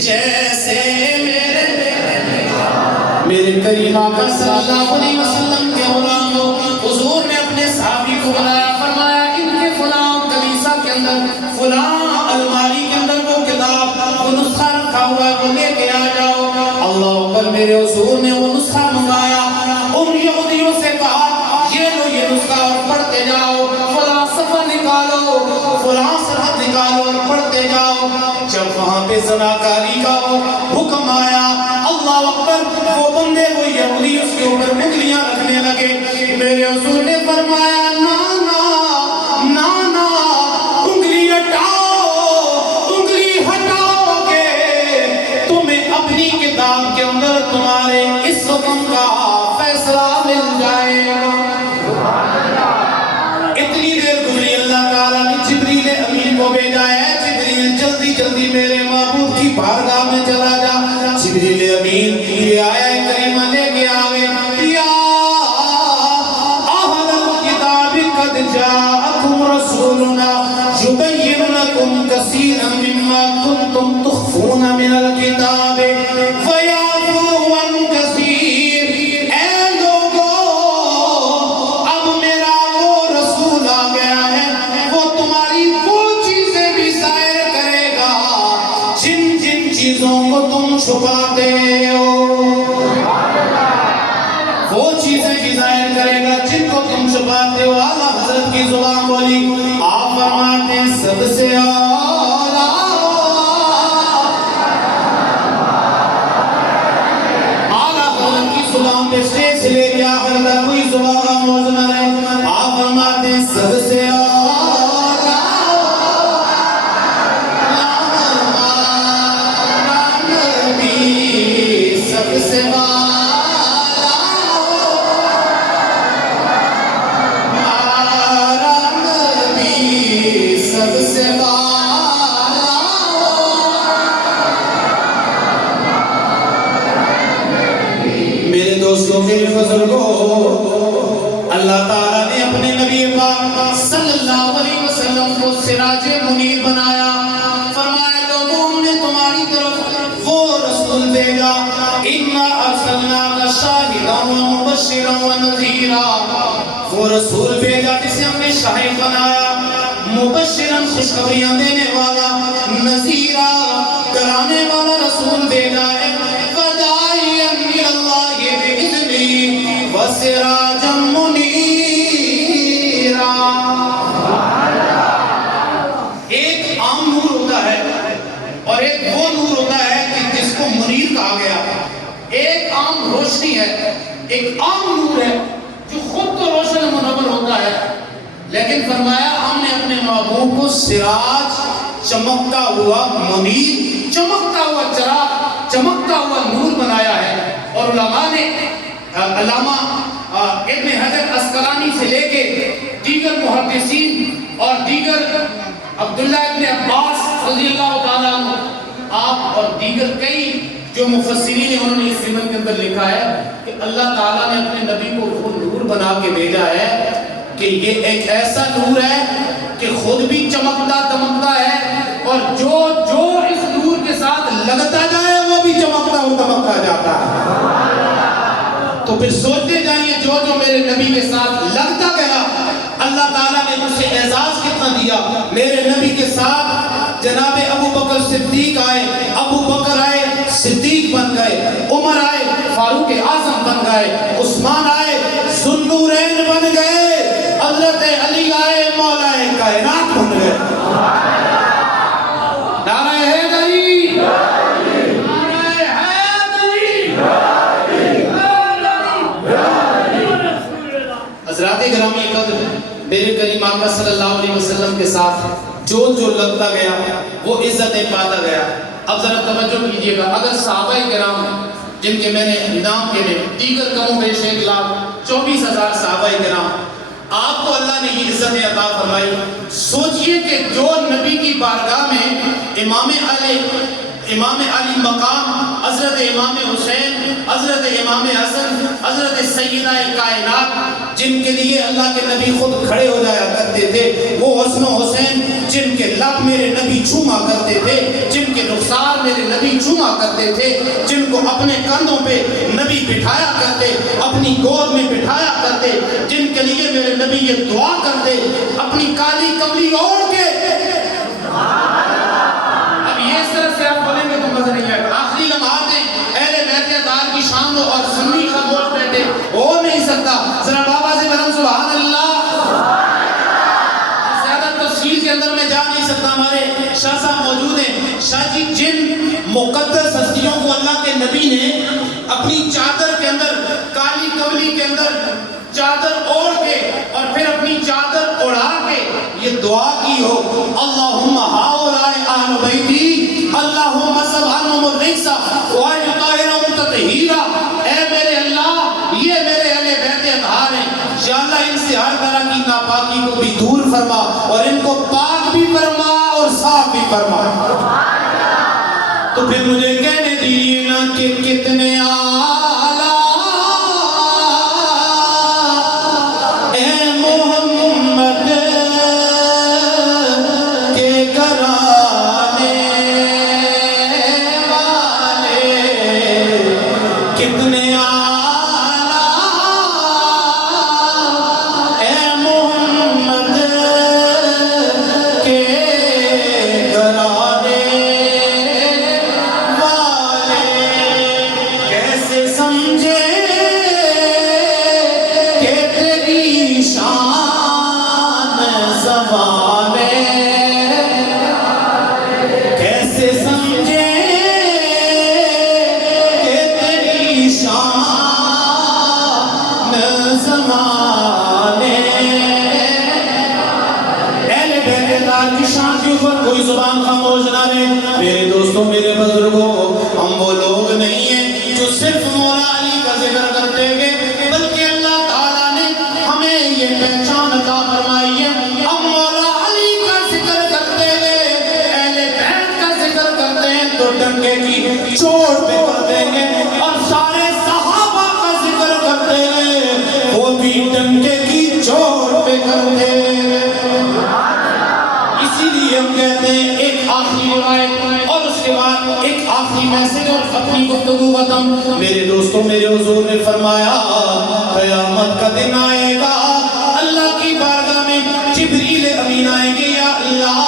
جیسے میرے کریم آقا صلی اللہ علیہ وسلم کے غلاموں، حضور نے اپنے صحابی کو بلایا، فرمایا ان کے فلاں کلیسا کے اندر، فلاں الماری کے اندر وہ کتاب، وہ نسخہ رکھا ہوا ہے، وہ لے کے آ جاؤ۔ اللہ اکبر، میرے حضور نے وہ نسخہ منگایا، ان یہودیوں سے کہا یہ لو یہ نسخہ اور پڑھتے جاؤ، فلاں صفحہ نکالو، فلاں سرحد نکالو اور پڑھتے جاؤ۔ جب وہاں پہ زناکاری کا وہ حکم آیا، اللہ اکبر، وہ بندے وہ یہودی اس کے اوپر انگلیاں رکھنے لگے۔ میرے حضور نے فرمایا نا انگلی ہٹاؤ گے تمہیں اپنی کتاب کے اندر تمہارے اس حکم کا فیصلہ مل جائے گا۔ اتنی دیر گزری، اللہ تعالیٰ نے جبریل امین کو بھیجا ہے، جبریل جلدی جلدی میرے معبود کی بارگاہ میں چلا جا۔ جبریل امین یہ آیا کریمہ لے کے آگے، یا اہل الکتاب قد جاءکم رسولنا یبین لکم کثیرا مما کنتم تخفون من الکتاب ویعفو عن کثیر۔ اے لوگو، اب میرا وہ رسول آ گیا ہے، وہ تمہاری وہ چیزیں بھی ظاہر کرے گا جن جن چیزوں کو تم چھپاتے ہو، وہ چیزیں بھی ظاہر کرے گا جن کو تم چھپاتے ہو۔ اعلیٰ حضرت کی زبان بولی، آپ فرماتے ہیں سب سے اعلیٰ، اعلیٰ حضرت کی زبان پہ اسٹیج سے لے کے آخر تک کوئی زبان موز نہ رہے، آپ فرماتے ہیں سب سے میرے بزرگوں، اللہ تعالیٰ نے اپنے نبی پاک صلی اللہ علیہ وسلم کو سراج منیر بنایا۔ فرمایا لوگوں، ہم نے تمہاری طرف وہ رسول بھیجا، اِنَّا أَرْسَلْنَاكَ شَاهِدًا وَمُبَشِّرًا وَنَذِيرًا، وہ رسول بھیجا جسے ہم نے شاہد بنایا، مبشرًا خوشخبریاں دینے والا، نذیرا کرانے والا رسول بھیجا ہے، وَدَاعِيًا إِلَى اللَّهِ بِإِذْنِهِ وَسِرَاجًا مُنِيرًا۔ ایک عام نور ہوتا ہے اور ایک نہیں ہے، ایک عام نور ہے جو خود تو روشن و منور ہوتا ہے، لیکن فرمایا ہم نے اپنے محبوب کو سراج، چمکتا ہوا منیر، چمکتا ہوا چراغ، چمکتا ہوا نور بنایا ہے۔ اور علماء نے علامہ ابن حجر اسقلانی سے لے کے دیگر محدثین اور دیگر عبداللہ ابن عباس رضی اللہ تعالیٰ عنہ، آپ اور دیگر کئی جو مفسرین ہیں انہوں نے اس ضمن کے اندر لکھا ہے کہ اللہ تعالیٰ نے اپنے نبی کو وہ نور بنا کے بھیجا ہے کہ یہ ایک ایسا نور ہے کہ خود بھی چمکتا دمکتا ہے، اور جو اس نور کے ساتھ لگتا جائے وہ بھی چمکتا اور دمکتا جاتا ہے۔ تو پھر سوچتے جائیے جو میرے نبی کے ساتھ لگتا گیا، اللہ تعالیٰ نے اسے اعزاز کتنا دیا۔ میرے نبی کے ساتھ جناب ابو بکر صدیق آئے، ابو بکر آئے صدیق بن گئے، عمر آئے فاروق اعظم بن گئے، عثمان آئے ذوالنورین بن گئے، حضرت علی آئے مولا کائنات بن گئے۔ نعرہ حیدری، نعرہ حیدری، حضرات گرامی قدر، میرے کریم آقا صلی اللہ علیہ وسلم کے ساتھ جو لگتا گیا وہ عزتیں پاتا گیا۔ اب ذرا توجہ کیجئے گا، اگر صحابہ کرام جن کے میں نے نام کے میں دیگر کم و بیش 1,24,000 صحابہ کرام، آپ کو اللہ نے یہ عزتیں عطا فرمائی، سوچئے کہ جو نبی کی بارگاہ میں امام علی مقام، حضرت امام حسین، حضرت امام حسن، حضرت سیدہ کائنات، جن کے لیے اللہ کے نبی خود کھڑے ہو جایا کرتے تھے، وہ حسن و حسین جن کے لب میرے نبی چوما کرتے تھے، جن کے رخسار میرے نبی چوما کرتے تھے، جن کو اپنے کندھوں پہ نبی بٹھایا کرتے، اپنی گود میں بٹھایا کرتے، جن کے لیے میرے نبی یہ دعا کرتے اپنی کالی کملی اوڑھ کے۔ اب یہ اس طرح سے آپ بولیں گے تو مزہ نہیں آئے گا۔ آخری لمحات ہیں، اہل بیت اطہار کی شان اور سنی خاموش بیٹھے ہو نہیں سکتا۔ ذرا بابا سے برم سبحان اللہ۔ زیادہ تفصیل کے اندر میں جا نہیں سکتا، ہمارے شاہ صاحب موجود ہیں۔ شاہ جی جن مقدس ہستیوں کو اللہ کے نبی نے اپنی چادر کے اندر، کالی کملی کے اندر چادر اوڑھ کے اور پھر اپنی چادر اڑا کے یہ دعا کی ہو، اللہم ہاؤلائے اہل بیتی اللہم سبحانہم الرجس وَاجْطَائِرَهُمْ تَطْہِیرًا، اے میرے اللہ یہ میرے اہل بیت اطہار ہیں، یا اللہ ان سے ہر طرح کی ناپاکی کو بھی دور فرما اور ان کو پاک بھی فرما اور صاف بھی فرما۔ تو پھر مجھے کہنے دیجیے نا کہ کتنے اعلیٰ اے محمد کے گھرانے والے، کتنے اعلیٰ اے محمد کے گھرانے والے، کیسے سمجھے کہ تیری شان زمانے، کیسے سمجھے کہ تیری شان زمانے، اہل بیت اطہار کی شان کے اوپر کوئی زبان خاموش نہ رہے۔ میرے دوستوں، میرے بزرگوں، ہم وہ لوگ نہیں ہیں جو صرف مولا علی کا ذکر کرتے گے، بلکہ اللہ تعالیٰ نے ہمیں یہ پہچان عطا فرمائی ہے، ہم مولا علی کا ذکر کرتے گے، اہل بیت کا ذکر کرتے ہیں تو ڈنکے کی چوٹ پہ کر دیں گے، اور سارے صحابہ کا ذکر کرتے گے وہ بھی ڈنکے کی چوٹ پہ کر دیں گے۔ اسی لیے ہم کہتے ہیں ایک آخری روایت اور اس کے بعد ایک آخری میسج اور اپنی گفتگو ختم۔ میرے دوستوں، میرے حضور نے فرمایا قیامت کا دن آئے گا، اللہ کی بارگاہ میں جبریل امین آئیں گے، یا اللہ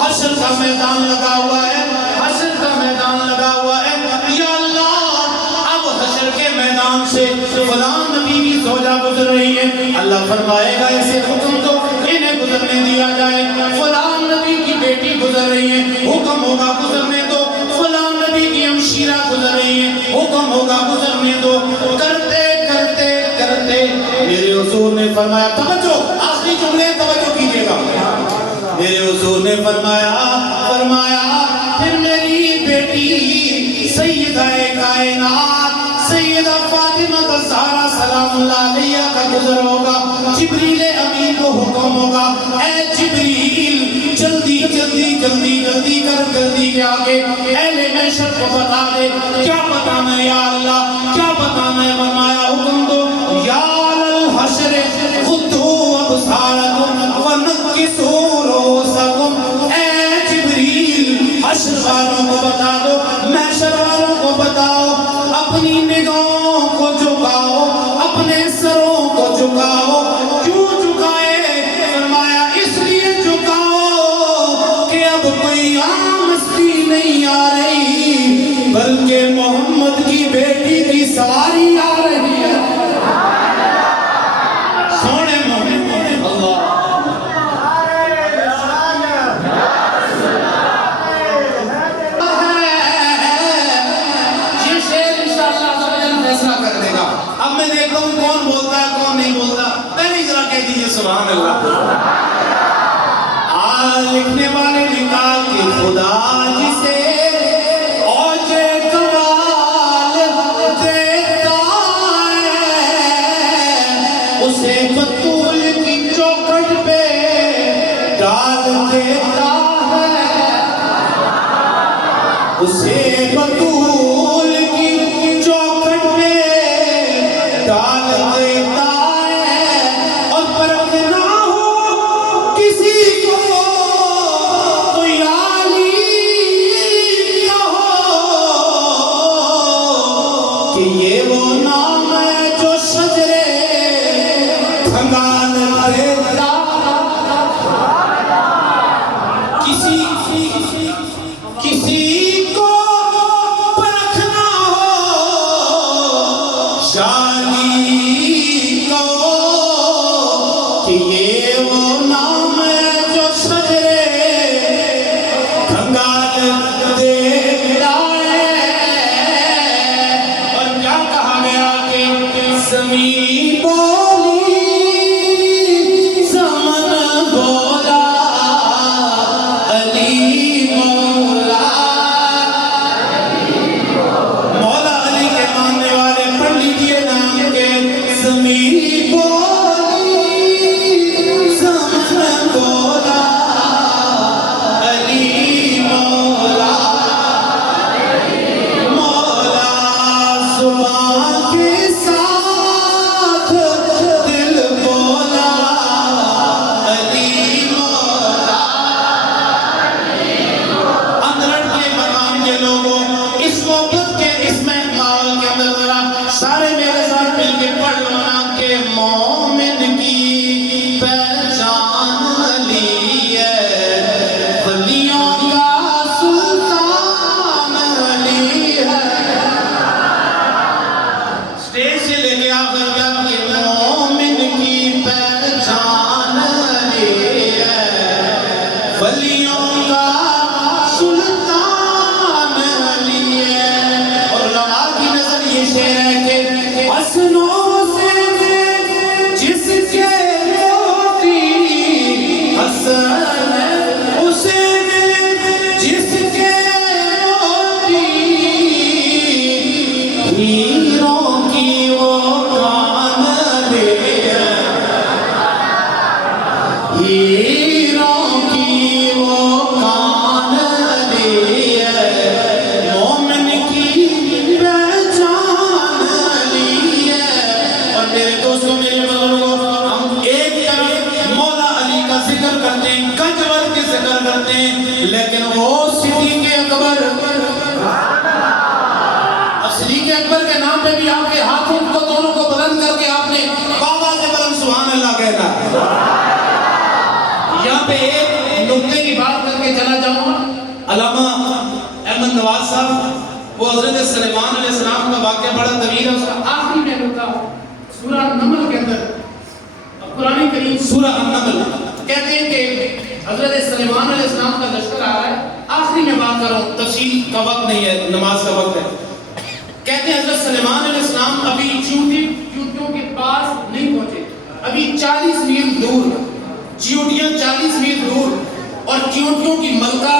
حشر کا میدان لگا ہوا ہے، حشر کا میدان لگا ہوا ہے، یا اللہ اب حشر کے میدان سے فلاں نبی کی زوجہ گزر رہی ہے، اللہ فرمائے گا ایسے حکم دو انہیں گزرنے دیا جائے، فلاں نبی کی بیٹی گزر رہی ہے، حکم ہوگا گزرنے دو، فلاں نبی کی ہمشیرہ گزر رہی ہے، حکم ہوگا گزرنے دو. کرتے کرتے کرتے میرے حضور نے فرمایا, توجہ آخری جملے توجہ کیجئے گا, میرے حضور نے فرمایا پھر میری بیٹی سیدہ کائنات سیدہ فاطمہ الزہرا سلام اللہ علیہا کا گزر ہوگا. جبریل امین کو حکم ہوگا, اے جبریل جلدی جلدی جلدی جلدی کر جلدی کے آگے اہل محشر کو بتا دے. کیا بتانا ہے یا اللہ, کیا بتانا ہے؟ فرمایا حکم دو, یا الحشر خذوا ابصارکم ونکسوا رؤوسکم. اے جبریل حشر والوں کو بتا دو, محشر والوں کو بتاؤ, اپنی نگاہوں کو جھکاؤ, اپنے سروں کو جھکاؤ. کیوں جھکائے؟ فرمایا اس لیے جھکاؤ کہ اب کوئی عام ہستی نہیں آ رہی بلکہ محمد کی بیٹی کی سواری آ رہی ہے. سونے محمد اللہ اب میں دیکھتا ہوں کون بولتا ہے کون نہیں بولتا. پہلی ذرا کہہ دیجئے سبحان اللہ. لکھنے والے نے کہا کہ خدا جسے اوجے کمال دیتا ہے اسے بطول کی چوکھٹ پہ ڈال دیتا ہے, اسے بطول کی چوکھٹ پہ ڈال دیتا ہے. اور فرق نہ ہو کسی کو تو یا علی کہو کہ یہ وہ نام ہے جو شجرے بھنگال دیتا. کسی کو پرکھنا ہو شالی کو کہ یہ وہ نام ہے جو شجرے بھنگال دیتا ہے. اور کیا کہا گیا کہ زمین بولی زمن بولا علی مولا. مولا علی کے ماننے والے پڑھ لیجئے نام کے زمین بولی زمن بولا علی مولا. مولا زبان کے ساتھ دل بولا علی مولا. اندرٹ کے مقام کے لوگوں اس محبت کے اس ماحول کے اندر ذرا سارے میرے ساتھ مل کے پڑھ لو نا کہ مومن کی پہچان علی ہے, ولیوں کا سلطان علی ہے. اسٹیج سے لے کے آخر تک کہ مومن کی پہچان علی ہے, ولیوں کا سلطان علی ہے. اور علماء کی نظر یہ شعر ہے کہ حسنوں سے جس کے موتی حسن حسین جس کے موتی ہیروں کی وہ کان لے ہیروں کی وہ کان لے. مومن کی پہچان علی ہے. اور میرے دوستوں میرے بزرگوں ہم ایک طرف مولا علی کا ذکر کرتے ہیں, گجور کے ذکر کرتے ہیں, لیکن وہ صدیق اکبر صدیق اکبر کے نام پہ بھی آپ کے ہاتھوں کو دونوں کو بلند کر کے آپ نے بابا سے بلند سبحان اللہ کہنا. یہاں پہ ایک نکتے کی بات کر کے چلا جاؤں گا. علامہ احمد نواز صاحب وہ حضرت سلیمان علیہ السلام کا واقعہ بڑا طویل ہے, اس کا آخری میں نکتا سورہ نمل کے اندر قرآن کریم سورہ النمل کہتے ہیں کہ حضرت سلیمان علیہ السلام کا لشکر آ رہا ہے. آخری میں بات کر رہا ہوں, تفصیل کا وقت نہیں ہے, نماز کا وقت ہے. کہتے کہتے ہیں حضرت سلیمان علیہ السلام ابھی چیونٹیوں کے پاس نہیں پہنچے، ابھی 40 میل دور، چیونٹیاں 40 میل دور، اور چیونٹیوں کی ملکہ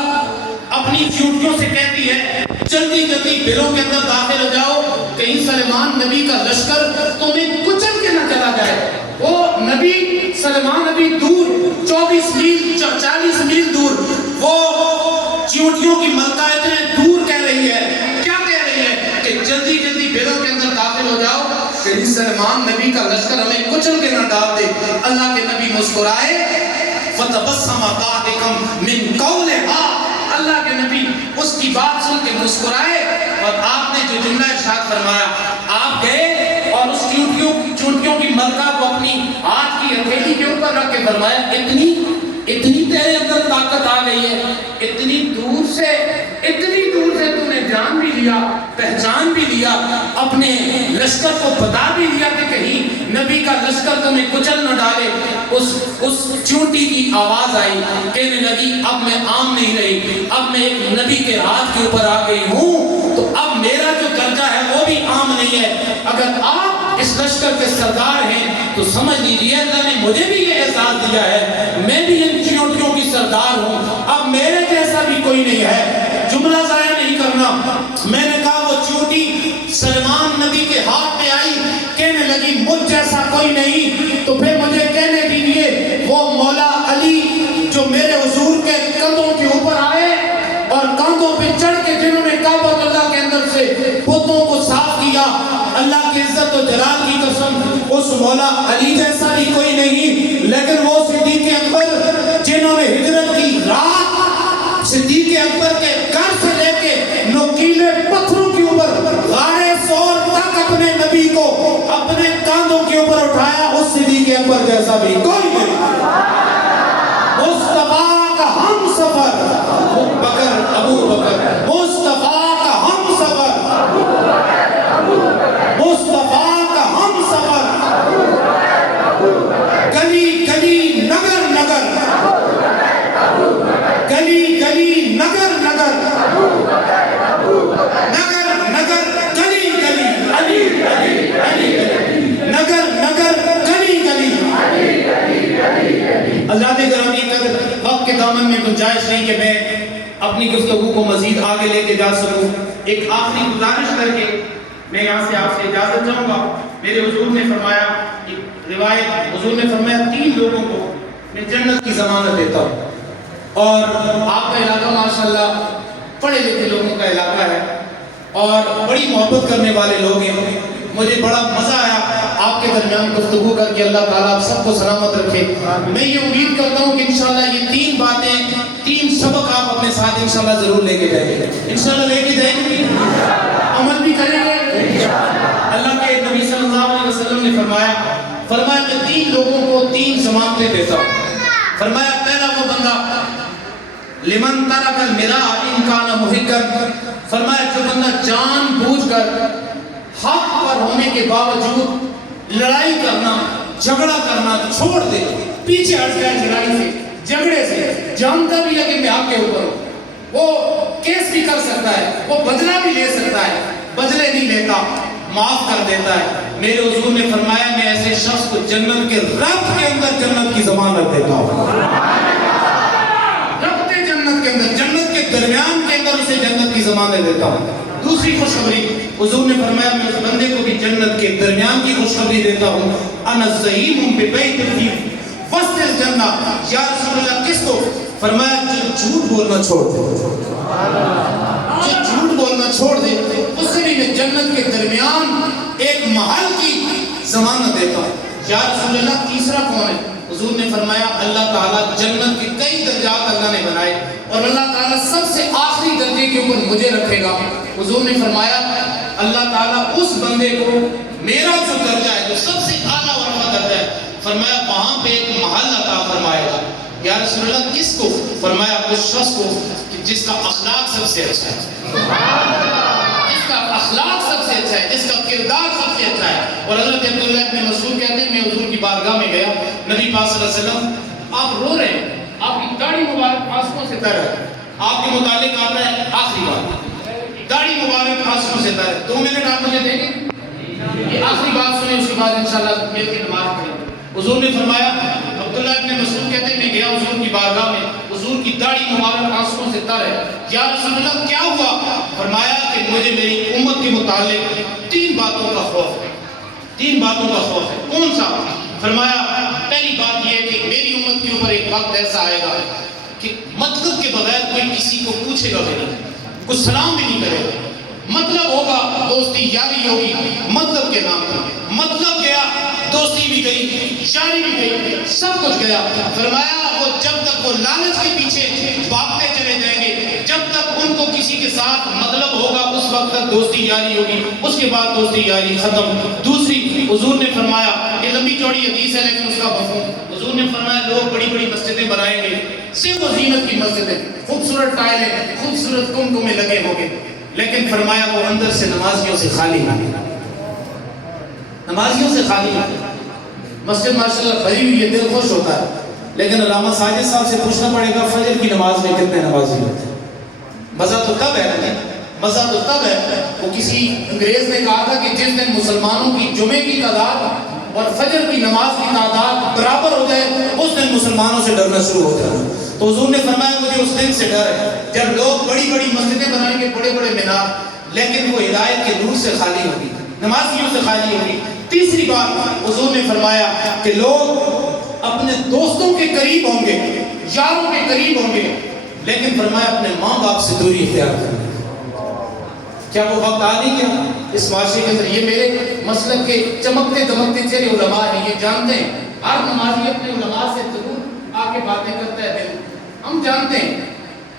اپنی چیونٹیوں سے کہتی ہے جلدی جلدی بلوں کے اندر داخل ہو جاؤ، کہیں سلیمان نبی کا لشکر تمہیں کچل کے نہ چلا جائے۔ وہ نبی سلیمان ابھی دور 40 میل دور، وہ چیونٹیوں کی ملکہ اتنے دور کہہ رہی ہے، کیا کہہ رہی ہے کہ جلدی جلدی بلوں کے اندر داخل ہو جاؤ، کہیں سلیمان نبی کا لشکر ہمیں کچل کے نہ ڈال دے۔ اللہ کے نبی مسکرائے، فَتَبَسَّمَ ضَاحِكًا مِنْ قَوْلِهَا، اللہ کے نبی اس کی بات سن کے مسکرائے، اور آپ نے جو جملہ ارشاد فرمایا، آپ گئے اور اس چونٹیوں کی ملکہ کو اپنی ہاتھ کی ہتھیلی کے اوپر رکھ کے فرمایا اتنی تیرے اندر طاقت آ گئی ہے، اتنی دور سے تو نے جان بھی لیا، پہچان بھی لیا، اپنے لشکر کو بتا بھی لیا کہ کہیں نبی کا لشکر تمہیں کچل نہ ڈالے۔ اس چونٹی کی آواز آئی، کہنے لگی اب میں عام نہیں رہی، اب میں ایک نبی کے ہاتھ کے اوپر آ گئی ہوں، تو اب میرا جو درجہ ہے وہ بھی عام نہیں ہے۔ اگر آپ اس لشکر کے سردار ہیں تو سمجھ لیجیے اللہ نے مجھے بھی یہ احساس دیا ہے، میں بھی ان چیونٹیوں کی سردار ہوں، اب میرے جیسا بھی کوئی نہیں ہے۔ جملہ ضائع نہیں کرنا، میں نے کہا وہ چونٹی سلیمان نبی کے ہاتھ میں آئی، کہنے لگی مجھ جیسا کوئی نہیں، تو پھر مجھے کہنے دیجیے وہ مولا علی جو میرے حضور کے کندھوں کے اوپر آئے اور کندھوں پہ چڑھ کے جنہوں نے کعبۃ اللہ کے اندر سے بتوں کو صاف کیا، اللہ کی عزت و جلال کی قسم اس مولا علی جیسا بھی کوئی نہیں، لیکن وہ صدیق اکبر جنہوں نے ہجرت کی رات صدیق اکبر کے گھر سے لے کے نوکیلے پتھروں کے اوپر غارِ ثور تک اپنے نبی کو اپنے کاندھوں کے اوپر اٹھایا، اس صدیق اکبر جیسا بھی کوئی نہیں۔ مصطفیٰ کا ہم سفر ابو بکر، مصطفیٰ کا ہم سفر، مصطفیٰ کا ہم سفر، گلی گلی نگر نگر، گلی گلی نگر نگر، نگر نگر گلی گلی، علی علی علی، نگر نگر گلی گلی۔ حضرات گرامی قدر، وقت کے دامن میں گنجائش نہیں کہ میں اپنی گفتگو کو مزید آگے لے کے جا سکوں، ایک آخری گزارش کر کے میں یہاں سے آپ سے اجازت چاہوں گا۔ میرے حضور نے فرمایا، ایک روایت حضور نے فرمایا 3 لوگوں کو میں جنت کی ضمانت دیتا ہوں، اور آپ کا علاقہ ماشاءاللہ پڑھے لکھے لوگوں کا علاقہ ہے اور بڑی محبت کرنے والے لوگ ہیں، مجھے بڑا مزہ آیا آپ کے درمیان گفتگو کر کے، اللہ تعالیٰ آپ سب کو سلامت رکھے۔ میں یہ امید کرتا ہوں کہ انشاءاللہ یہ 3 باتیں، 3 سبق آپ اپنے ساتھ انشاءاللہ ضرور لے کے جائیں گے، انشاءاللہ لے کے جائیں گے، عمل بھی کریں گے۔ اللہ کے نبی صلی اللہ علیہ وسلم نے فرمایا میں 3 لوگوں کو 3 ضمانتیں دیتا ہوں۔ فرمایا پہلا وہ بندہ لمن ترک المراء ان کان محقا، فرمایا جو بندہ جان بوجھ کر حق پر ہونے کے باوجود لڑائی کرنا، جھگڑا کرنا چھوڑ دے، پیچھے ہٹ جائے لڑائی سے، جھگڑے سے، جانتا بھی ہے کہ میں آپ کے اوپر ہوں، وہ کیس بھی کر سکتا ہے، وہ بدلہ بھی لے سکتا ہے، بدلے نہیں لیتا، معاف کر دیتا ہے۔ میرے حضور نے فرمایا میں ایسے شخص کو جنت کے رب کے اندر جنت کی ضمانت دیتا ہوں، جنت کے درمیان کے اندر اسے جنت کی ضمانت دیتا ہوں۔ دوسری خوشخبری حضور نے فرمایا میں اس بندے کو بھی جنت کے درمیان کی خوشخبری دیتا ہوں، انا الزعیم ببیت فی وسط الجنہ۔ یا رسول اللہ کس کو؟ فرمایا جو جھوٹ بولنا چھوڑ دے، جو جھوٹ بولنا چھوڑ دے اس سے بھی میں جنت کے درمیان ایک محل کی ضمانت دیتا ہوں۔ یا رسول اللہ تیسرا کون ہے؟ حضور نے فرمایا اللہ تعالیٰ جنت کے کئی درجات اللہ نے بنائے اور اللہ تعالیٰ سب سے آخری درجے کے اوپر مجھے رکھے گا۔ حضور نے فرمایا اللہ تعالیٰ اس بندے کو میرا جو درجہ ہے جو سب سے اعلیٰ اور رفع درجہ ہے، فرمایا وہاں پہ ایک محل عطا فرمائے گا۔ یا رسول اللہ کس کو؟ فرمایا اس شخص کو جس کا اخلاق سب سے اچھا ہے، جس کا اخلاق سب سے اچھا ہے، جس کا کردار سب سے اچھا ہے۔ اور حضرت عبداللہ ابن مسعود کہتے ہیں میں حضور کی بارگاہ میں گیا، نبی پاک صلی اللہ علیہ وسلم آپ رو رہے ہیں، آپ کی داڑھی مبارک آنسوؤں سے تر ہے، آپ کے متعلق آتا ہے آخری بات داڑھی مبارک آنسو سے تر ہے. 2 منٹ آپ مجھے دیں گے؟ یہ آخری بات سنیں، اس کے بعد انشاءاللہ مل کے نماز پڑھیں. حضور نے فرمایا، عبداللہ ابن مسعود کہتے ہیں میں گیا حضور کی بارگاہ میں، حضور کی داڑھی مبارک آنسوؤں سے تر ہے. یا رسول اللہ کیا ہوا؟ فرمایا کہ مجھے میری امت کے متعلق 3 باتوں کا خوف ہے. 3 باتوں کا خوف ہے. کون سا؟ فرمایا پہلی بات یہ ہے کہ میری امت کے اوپر ایک وقت ایسا آئے گا کہ مطلب کے بغیر کوئی کسی کو پوچھے گا بھی نہیں، کوئی سلام بھی نہیں کرے گا. مطلب ہوگا، دوستی یاری ہوگی مطلب کے نام پر. مطلب گیا، دوستی بھی گئی، یاری بھی گئی، سب کچھ گیا. فرمایا وہ جب تک وہ لالچ کے پیچھے بھاگتے چلے جائیں گے، جب تک ان کو کسی کے ساتھ مطلب ہوگا اس وقت تک دوستی یاری ہوگی، اس کے بعد دوستی یاری ختم. دوسری، حضور نے فرمایا، یہ لمبی چوڑی حدیث ہے لیکن اس کا مفہوم، حضور نے فرمایا لوگ بڑی بڑی مسجدیں بنائیں گے، صرف زینت کی مسجدیں، خوبصورت ٹائلیں، خوبصورت کمکمے لگے ہوں گے، لیکن فرمایا وہ اندر سے نمازیوں سے خالی ہیں. نمازیوں سے خالی ہیں. مسجد ماشاءاللہ بھری ہوئی ہے، دل خوش ہوتا ہے، لیکن علامہ ساجد صاحب سے پوچھنا پڑے گا فجر کی نماز میں کتنے نمازی ہوتے ہیں؟ مزہ تو تب ہے نا، مزہ تو تب ہے. وہ کسی انگریز نے کہا تھا کہ جس دن مسلمانوں کی جمعے کی تعداد اور فجر کی نماز کی تعداد برابر ہو جائے اس دن مسلمانوں سے ڈرنا شروع ہو جائے. تو حضور نے فرمایا مجھے اس دن سے ڈر ہے جب لوگ بڑی بڑی مسجدیں بنائیں گے، بڑے بڑے مینار، لیکن وہ ہدایت کے نور سے خالی ہوگی، نمازیوں سے خالی ہوگی. تیسری بات حضور نے فرمایا کہ لوگ اپنے دوستوں کے قریب ہوں گے، یاروں کے قریب ہوں گے، لیکن فرمایا اپنے ماں باپ سے دوری اختیار کریں گے. کیا وہ وقت آ نہیں گیا اس معاشرے کے اندر؟ یہ میرے مسلک کے چمکتے دمکتے چہرے علماء ہیں، یہ جانتے ہیں ہر نمازی اپنے علماء سے ضرور آ کے باتیں کرتا ہے. دل ہم جانتے ہیں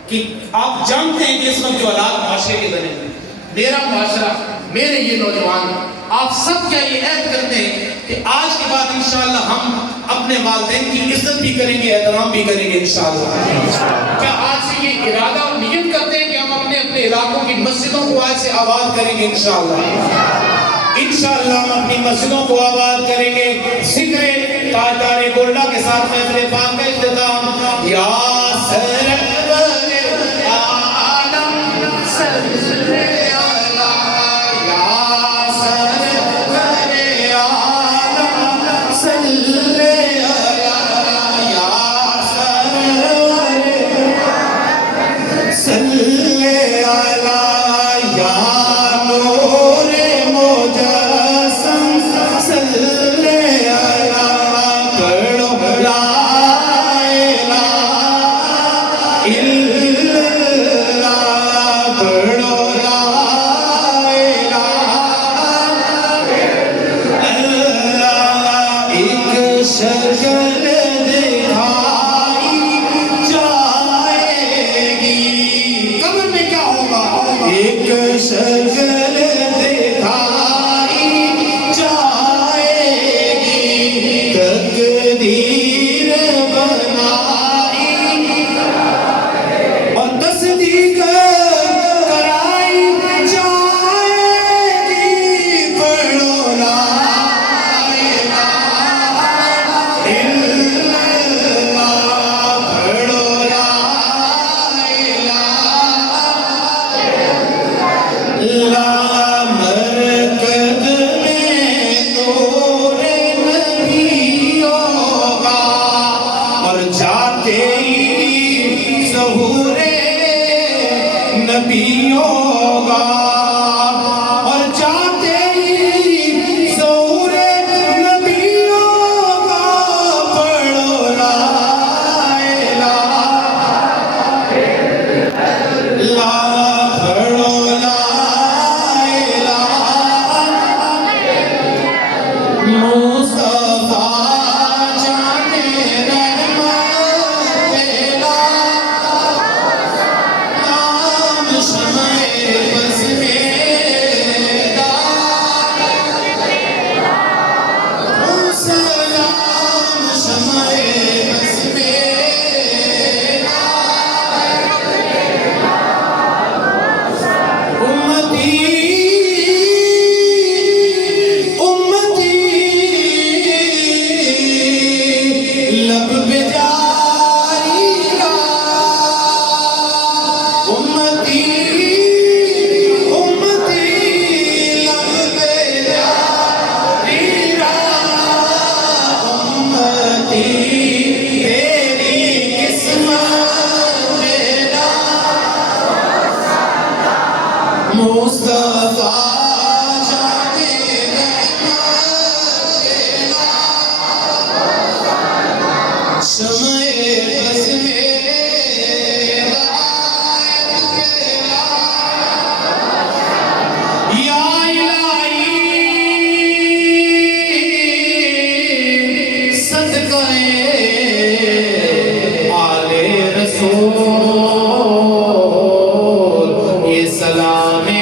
کہ آپ جانتے ہیں کہ اس وقت جو حالات معاشرے کے بنے ہیں، میرا معاشرہ، میرے یہ نوجوان، آپ سب کیا یہ عہد کرتے ہیں کہ آج کے بعد انشاءاللہ ہم اپنے والدین کی عزت بھی کریں گے، احترام بھی کریں گے انشاءاللہ؟ کیا آج سے یہ ارادہ اور نیت کرتے ہیں کہ ہم اپنے اپنے علاقوں کی مسجدوں کو آج سے آباد کریں گے انشاءاللہ؟ انشاءاللہ ہم اپنی مسجدوں کو آباد کریں گے. ذکر تاجدار گولڈا کے ساتھ محفل پاک کا اختتام. یا سرور عالم صلی تیری قسمت میرا مصطفیٰ جانے شمع بس میرا یا الہی صدقہ آل رسول یہ سلام